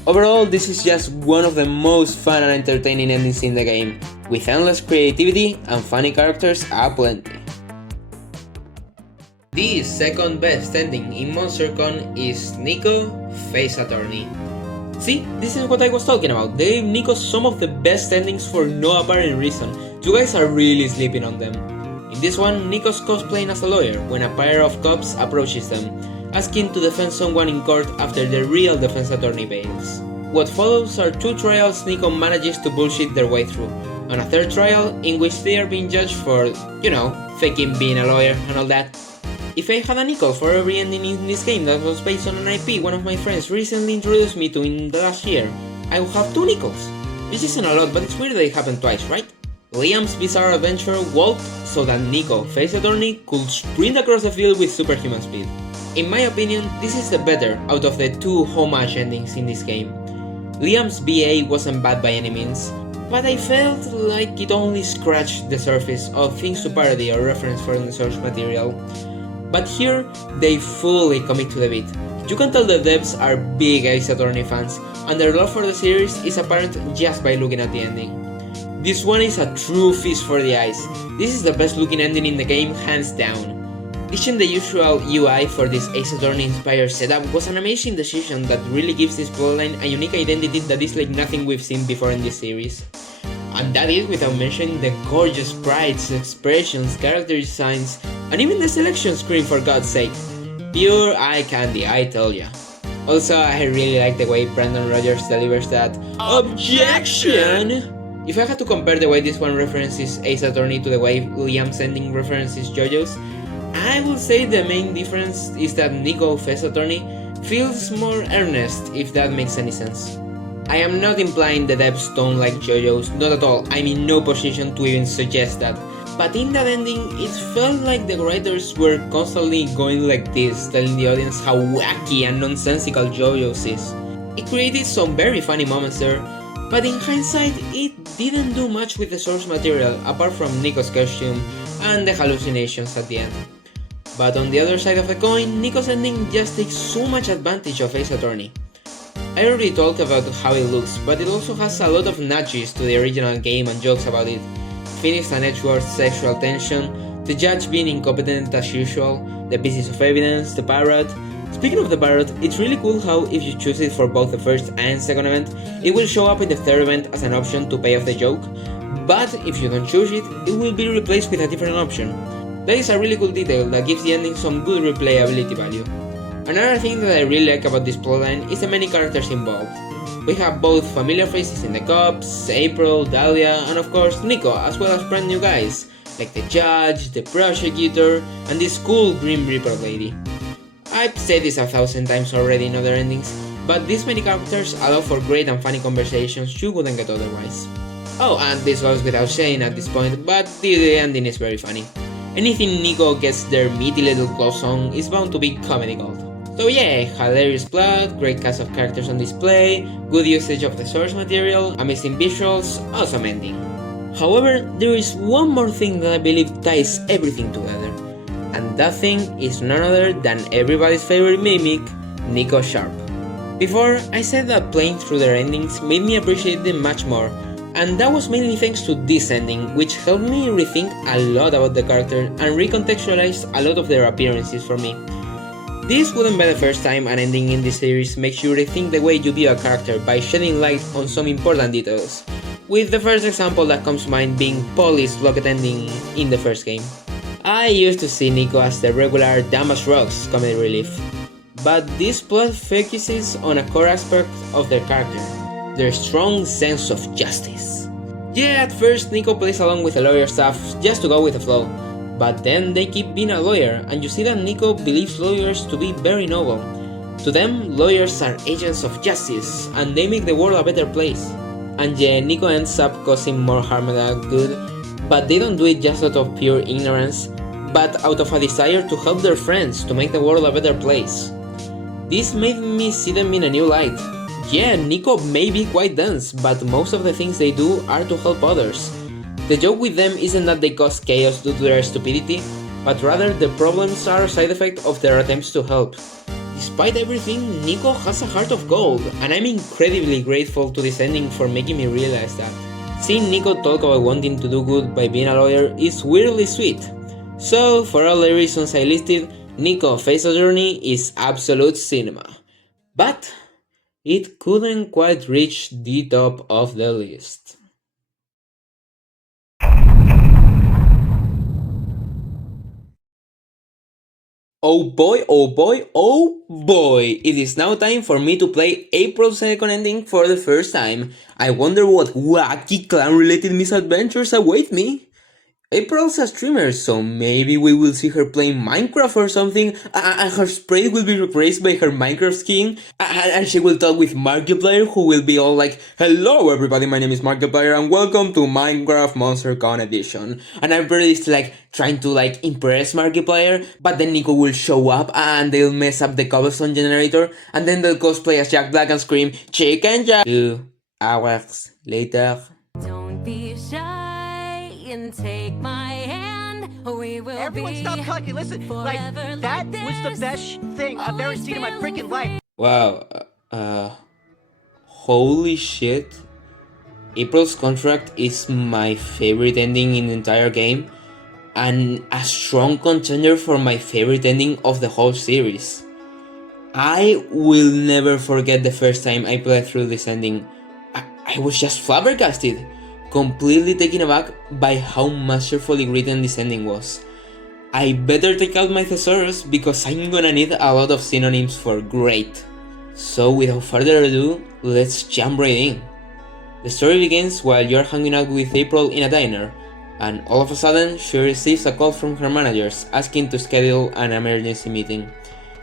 Overall, this is just one of the most fun and entertaining endings in the game, with endless creativity and funny characters aplenty. The second best ending in MonsterCon is Nico Face Attorney. See, this is what I was talking about. They gave Nico some of the best endings for no apparent reason. You guys are really sleeping on them. In this one, Nico's cosplaying as a lawyer when a pair of cops approaches them, asking to defend someone in court after the real defense attorney bails. What follows are two trials Nico manages to bullshit their way through, and a third trial in which they are being judged for, you know, faking being a lawyer and all that. If I had a nickel for every ending in this game that was based on an IP one of my friends recently introduced me to in the last year, I would have 2 nickels. This isn't a lot, but it's weird that it happened twice, right? Liam's bizarre adventure walked so that Nico, Face Attorney, could sprint across the field with superhuman speed. In my opinion, this is the better out of the 2 homage endings in this game. Liam's BA wasn't bad by any means, but I felt like it only scratched the surface of things to parody or reference from the source material. But here, they fully commit to the beat. You can tell the devs are big Ace Attorney fans, and their love for the series is apparent just by looking at the ending. This one is a true feast for the eyes. This is the best looking ending in the game, hands down. Ditching the usual UI for this Ace Attorney inspired setup was an amazing decision that really gives this plotline a unique identity that is like nothing we've seen before in this series. And that is without mentioning the gorgeous sprites, expressions, character designs, and even the selection screen, for God's sake. Pure eye candy, I tell ya. Also, I really like the way Brandon Rogers delivers that OBJECTION! If I had to compare the way this one references Ace Attorney to the way Liam's ending references JoJo's, I would say the main difference is that Nico Face Attorney feels more earnest, if that makes any sense. I am not implying the devs don't like JoJo's, not at all, I'm in no position to even suggest that. But in that ending, it felt like the writers were constantly going like this, telling the audience how wacky and nonsensical JoJo's is. It created some very funny moments there, but in hindsight, it didn't do much with the source material, apart from Nico's costume and the hallucinations at the end. But on the other side of the coin, Nico's ending just takes so much advantage of Ace Attorney. I already talked about how it looks, but it also has a lot of nudges to the original game and jokes about it. Phoenix and Edgeworth's sexual tension, the judge being incompetent as usual, the pieces of evidence, the parrot. Speaking of the parrot, it's really cool how if you choose it for both the first and second event, it will show up in the third event as an option to pay off the joke, but if you don't choose it, it will be replaced with a different option. That is a really cool detail that gives the ending some good replayability value. Another thing that I really like about this plotline is the many characters involved. We have both familiar faces in the cops, April, Dahlia, and of course Nico, as well as brand new guys, like the judge, the prosecutor, and this cool Grim Reaper lady. I've said this 1,000 times already in other endings, but these many characters allow for great and funny conversations you wouldn't get otherwise. Oh, and this goes without saying at this point, but the ending is very funny. Anything Nico gets their meaty little claws on is bound to be comedy gold. So yeah, hilarious plot, great cast of characters on display, good usage of the source material, amazing visuals, awesome ending. However, there is one more thing that I believe ties everything together, and that thing is none other than everybody's favorite mimic, Nico Sharp. Before, I said that playing through their endings made me appreciate them much more, and that was mainly thanks to this ending, which helped me rethink a lot about the character and recontextualize a lot of their appearances for me. This wouldn't be the first time an ending in this series makes you rethink the way you view a character by shedding light on some important details, with the first example that comes to mind being Polly's blocked ending in the first game. I used to see Nico as the regular dumb as rocks comedy relief, but this plot focuses on a core aspect of their character, their strong sense of justice. Yeah, at first Nico plays along with the lawyer stuff just to go with the flow, but then they keep being a lawyer and you see that Nico believes lawyers to be very noble. To them, lawyers are agents of justice and they make the world a better place. And yeah, Nico ends up causing more harm than good, but they don't do it just out of pure ignorance, but out of a desire to help their friends to make the world a better place. This made me see them in a new light. Yeah, Nico may be quite dense, but most of the things they do are to help others. The joke with them isn't that they cause chaos due to their stupidity, but rather the problems are a side effect of their attempts to help. Despite everything, Nico has a heart of gold, and I'm incredibly grateful to this ending for making me realize that. Seeing Nico talk about wanting to do good by being a lawyer is weirdly sweet. So, for all the reasons I listed, Nico Face a Journey is absolute cinema. But it couldn't quite reach the top of the list. Oh boy, oh boy, oh boy! It is now time for me to play April's second ending for the first time. I wonder what wacky clan-related misadventures await me. April's a streamer, so maybe we will see her playing Minecraft or something, and her spray will be replaced by her Minecraft skin, and she will talk with Markiplier, who will be all like, "Hello everybody, my name is Markiplier and welcome to Minecraft MonsterCon Edition." And I'm pretty trying to impress Markiplier, but then Nico will show up and they'll mess up the cobblestone generator, and then they'll cosplay as Jack Black and scream, "Chicken Jack!" 2 hours later. Don't be shy and take my hand. We will Everyone stop talking. Listen, that was the best thing I've ever seen in my freaking life. Wow, holy shit. April's Contract is my favorite ending in the entire game, and a strong contender for my favorite ending of the whole series. I will never forget the first time I played through this ending. I was just flabbergasted, completely taken aback by how masterfully written this ending was. I better take out my thesaurus because I'm gonna need a lot of synonyms for great. So without further ado, let's jump right in. The story begins while you're hanging out with April in a diner, and all of a sudden she receives a call from her managers asking to schedule an emergency meeting.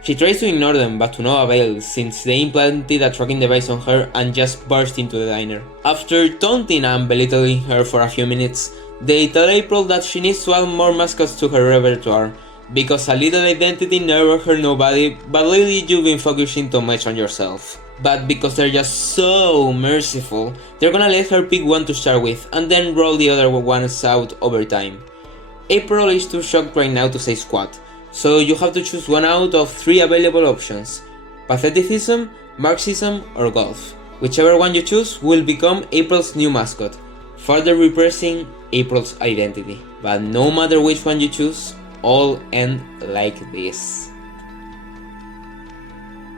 She tries to ignore them, but to no avail since they implanted a tracking device on her and just burst into the diner. After taunting and belittling her for a few minutes, they tell April that she needs to add more mascots to her repertoire, because a little identity never hurt nobody, but lately you've been focusing too much on yourself. But because they're just so merciful, they're gonna let her pick one to start with, and then roll the other ones out over time. April is too shocked right now to say squat, so you have to choose one out of 3 available options: patheticism, Marxism, or golf. Whichever one you choose will become April's new mascot, further repressing April's identity. But no matter which one you choose, all end like this.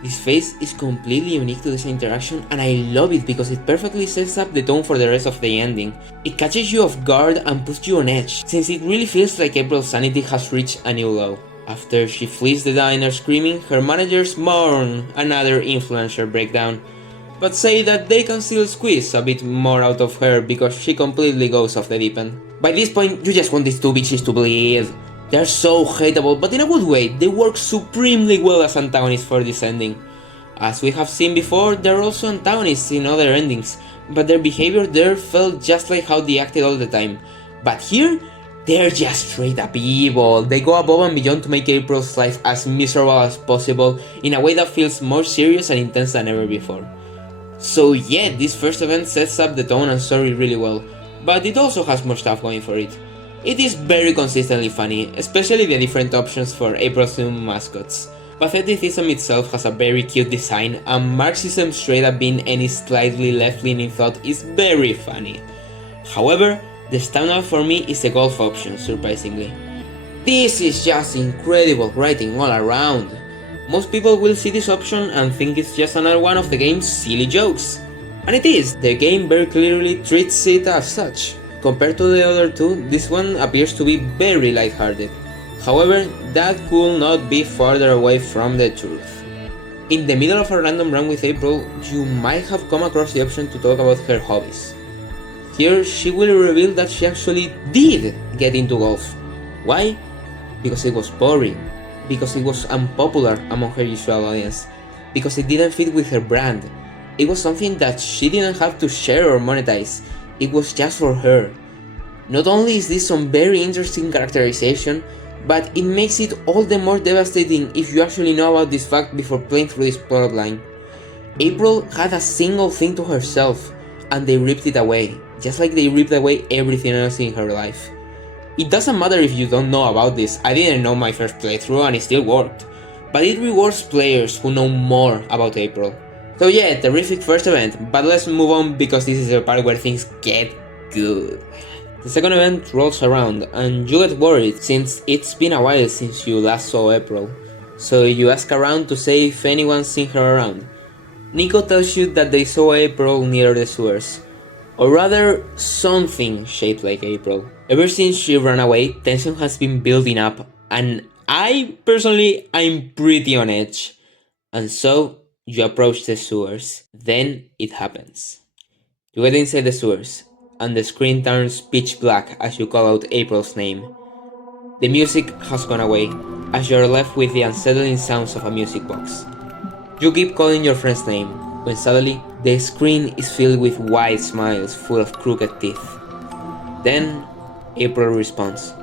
This phase is completely unique to this interaction and I love it because it perfectly sets up the tone for the rest of the ending. It catches you off guard and puts you on edge, since it really feels like April's sanity has reached a new low. After she flees the diner screaming, her managers mourn another influencer breakdown, but say that they can still squeeze a bit more out of her because she completely goes off the deep end. By this point, you just want these two bitches to bleed. They're so hateable, but in a good way. They work supremely well as antagonists for this ending. As we have seen before, they're also antagonists in other endings, but their behavior there felt just like how they acted all the time. But here, they're just straight up evil. They go above and beyond to make April's life as miserable as possible in a way that feels more serious and intense than ever before. So yeah, this first event sets up the tone and story really well, but it also has more stuff going for it. It is very consistently funny, especially the different options for April's new mascots. Patheticism itself has a very cute design, and Marxism straight up being any slightly left-leaning thought is very funny. However, the standout for me is the golf option, surprisingly. This is just incredible writing all around. Most people will see this option and think it's just another one of the game's silly jokes. And it is, the game very clearly treats it as such. Compared to the other two, this one appears to be very lighthearted. However, that could not be farther away from the truth. In the middle of a random run with April, you might have come across the option to talk about her hobbies. Here, she will reveal that she actually did get into golf. Why? Because it was boring. Because it was unpopular among her usual audience. Because it didn't fit with her brand. It was something that she didn't have to share or monetize. It was just for her. Not only is this some very interesting characterization, but it makes it all the more devastating if you actually know about this fact before playing through this plotline. April had a single thing to herself, and they ripped it away, just like they ripped away everything else in her life. It doesn't matter if you don't know about this, I didn't know my first playthrough and it still worked, but it rewards players who know more about April. So yeah, terrific first event, but let's move on because this is the part where things get good. The second event rolls around and you get worried since it's been a while since you last saw April. So you ask around to say if anyone's seen her around. Nico tells you that they saw April near the sewers. Or rather, something shaped like April. Ever since she ran away, tension has been building up and I'm pretty on edge. And so, you approach the sewers. Then it happens. You get inside the sewers, and the screen turns pitch black as you call out April's name. The music has gone away, as you are left with the unsettling sounds of a music box. You keep calling your friend's name, when suddenly the screen is filled with wide smiles full of crooked teeth. Then, April responds.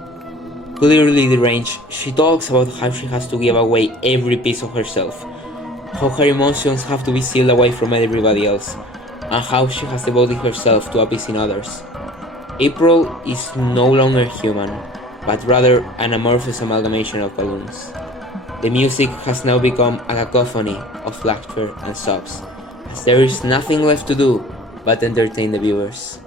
Clearly deranged, she talks about how she has to give away every piece of herself, how her emotions have to be sealed away from everybody else, and how she has devoted herself to appeasing others. April is no longer human, but rather an amorphous amalgamation of balloons. The music has now become a cacophony of laughter and sobs, as there is nothing left to do but entertain the viewers.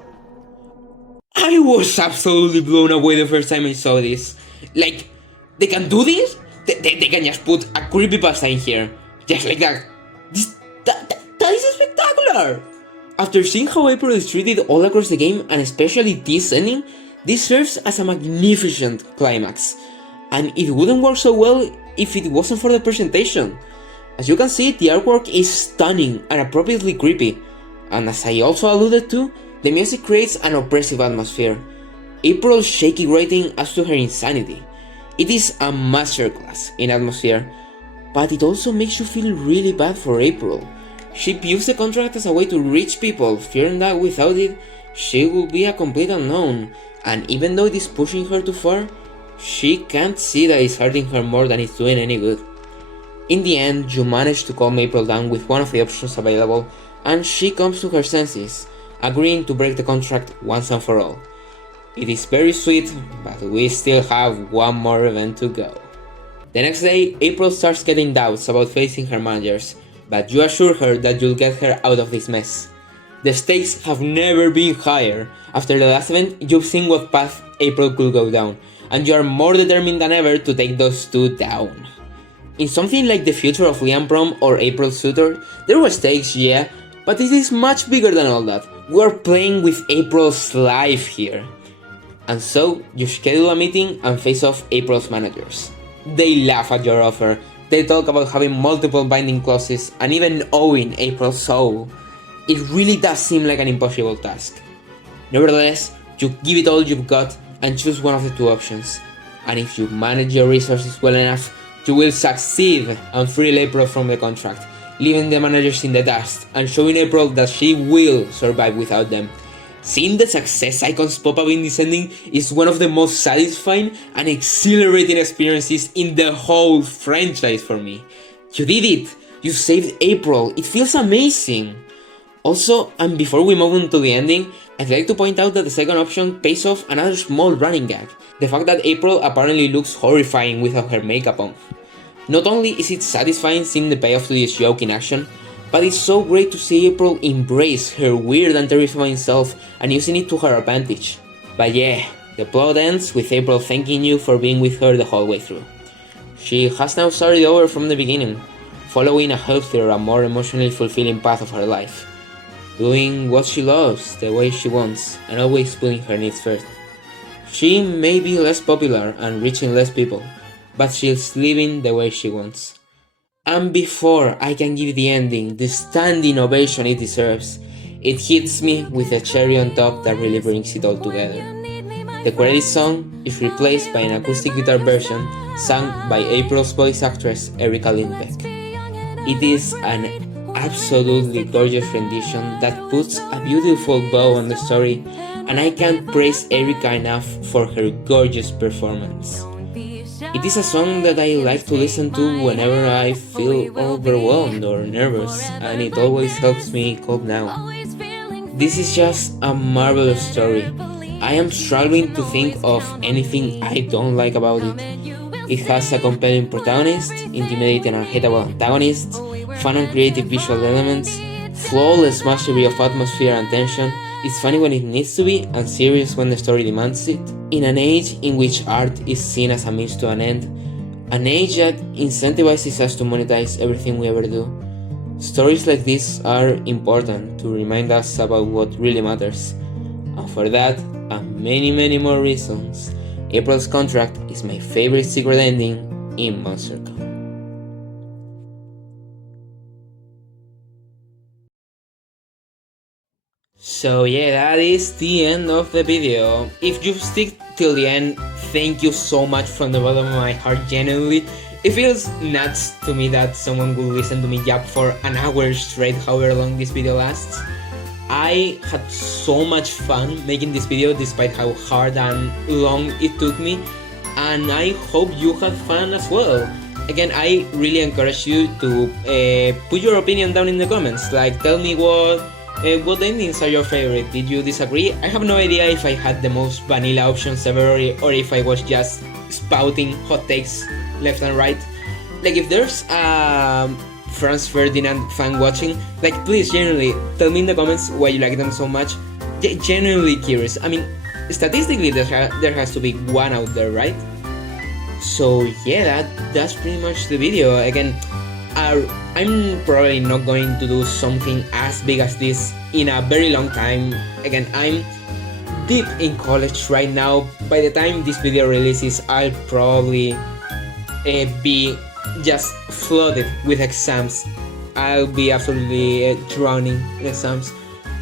I was absolutely blown away the first time I saw this. Like, they can do this? They can just put a creepypasta in here. Just like that. That is spectacular! After seeing how April is treated all across the game, and especially this ending, this serves as a magnificent climax. And it wouldn't work so well if it wasn't for the presentation. As you can see, the artwork is stunning and appropriately creepy. And as I also alluded to, the music creates an oppressive atmosphere. April's shaky writing adds to her insanity. It is a masterclass in atmosphere, but it also makes you feel really bad for April. She views the contract as a way to reach people, fearing that without it, she will be a complete unknown, and even though it is pushing her too far, she can't see that it's hurting her more than it's doing any good. In the end, you manage to calm April down with one of the options available, and she comes to her senses, agreeing to break the contract once and for all. It is very sweet, but we still have one more event to go. The next day, April starts getting doubts about facing her managers, but you assure her that you'll get her out of this mess. The stakes have never been higher. After the last event, you've seen what path April could go down. and you are more determined than ever to take those two down. In something like the future of Liam Prom or April Suitor, there were stakes, yeah, but it is much bigger than all that. We are playing with April's life here. And so, you schedule a meeting and face off April's managers. They laugh at your offer, they talk about having multiple binding clauses and even owing April's soul. It really does seem like an impossible task. Nevertheless, you give it all you've got and choose one of the two options. And if you manage your resources well enough, you will succeed and free April from the contract, leaving the managers in the dust and showing April that she will survive without them. Seeing the success icons pop up in this ending is one of the most satisfying and exhilarating experiences in the whole franchise for me. You did it! You saved April, it feels amazing! Also, and before we move on to the ending, I'd like to point out that the second option pays off another small running gag, the fact that April apparently looks horrifying without her makeup on. Not only is it satisfying seeing the payoff to this joke in action, but it's so great to see April embrace her weird and terrifying self and using it to her advantage. But yeah, the plot ends with April thanking you for being with her the whole way through. She has now started over from the beginning, following a healthier and more emotionally fulfilling path of her life. Doing what she loves, the way she wants, and always putting her needs first. She may be less popular and reaching less people, but she's living the way she wants. And before I can give the ending the standing ovation it deserves, it hits me with a cherry on top that really brings it all together. The credits song is replaced by an acoustic guitar version sung by April's voice actress Erika Lindbeck. It is an absolutely gorgeous rendition that puts a beautiful bow on the story, and I can't praise Erika enough for her gorgeous performance. It is a song that I like to listen to whenever I feel overwhelmed or nervous, and it always helps me calm down. This is just a marvelous story. I am struggling to think of anything I don't like about it. It has a compelling protagonist, intimidating and hateable antagonists, fun and creative visual elements, flawless mastery of atmosphere and tension. It's funny when it needs to be and serious when the story demands it. In an age in which art is seen as a means to an end, an age that incentivizes us to monetize everything we ever do, stories like this are important to remind us about what really matters. And for that, and many more reasons, April's Contract is my favorite secret ending in MonsterCon. So yeah, that is the end of the video. If you stick till the end, thank you so much from the bottom of my heart, genuinely. It feels nuts to me that someone would listen to me yap for an hour straight, however long this video lasts. I had so much fun making this video despite how hard and long it took me, and I hope you had fun as well. Again, I really encourage you to put your opinion down in the comments, like tell me what endings are your favorite. Did you disagree? I have no idea if I had the most vanilla options ever or if I was just spouting hot takes left and right. Like if there's Franz Ferdinand fan watching, like please genuinely tell me in the comments why you like them so much. Genuinely curious. I mean, statistically there has to be one out there, right? So yeah, that's pretty much the video. Again, I'm probably not going to do something as big as this in a very long time. Again, I'm deep in college right now. By the time this video releases, I'll probably be just flooded with exams. I'll be absolutely drowning in exams.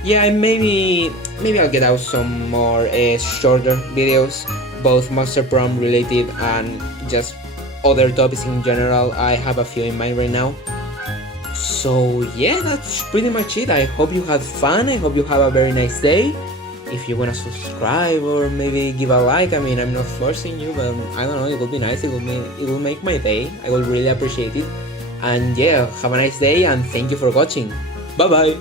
Yeah, maybe I'll get out some more shorter videos, both Monster Prom related and just other topics in general. I have a few in mind right now. So yeah, that's pretty much it. I hope you had fun. I hope you have a very nice day. If you wanna subscribe or maybe give a like, I mean, I'm not forcing you, but I don't know, it would be nice. It will make my day. I would really appreciate it. And yeah, have a nice day and thank you for watching. Bye bye.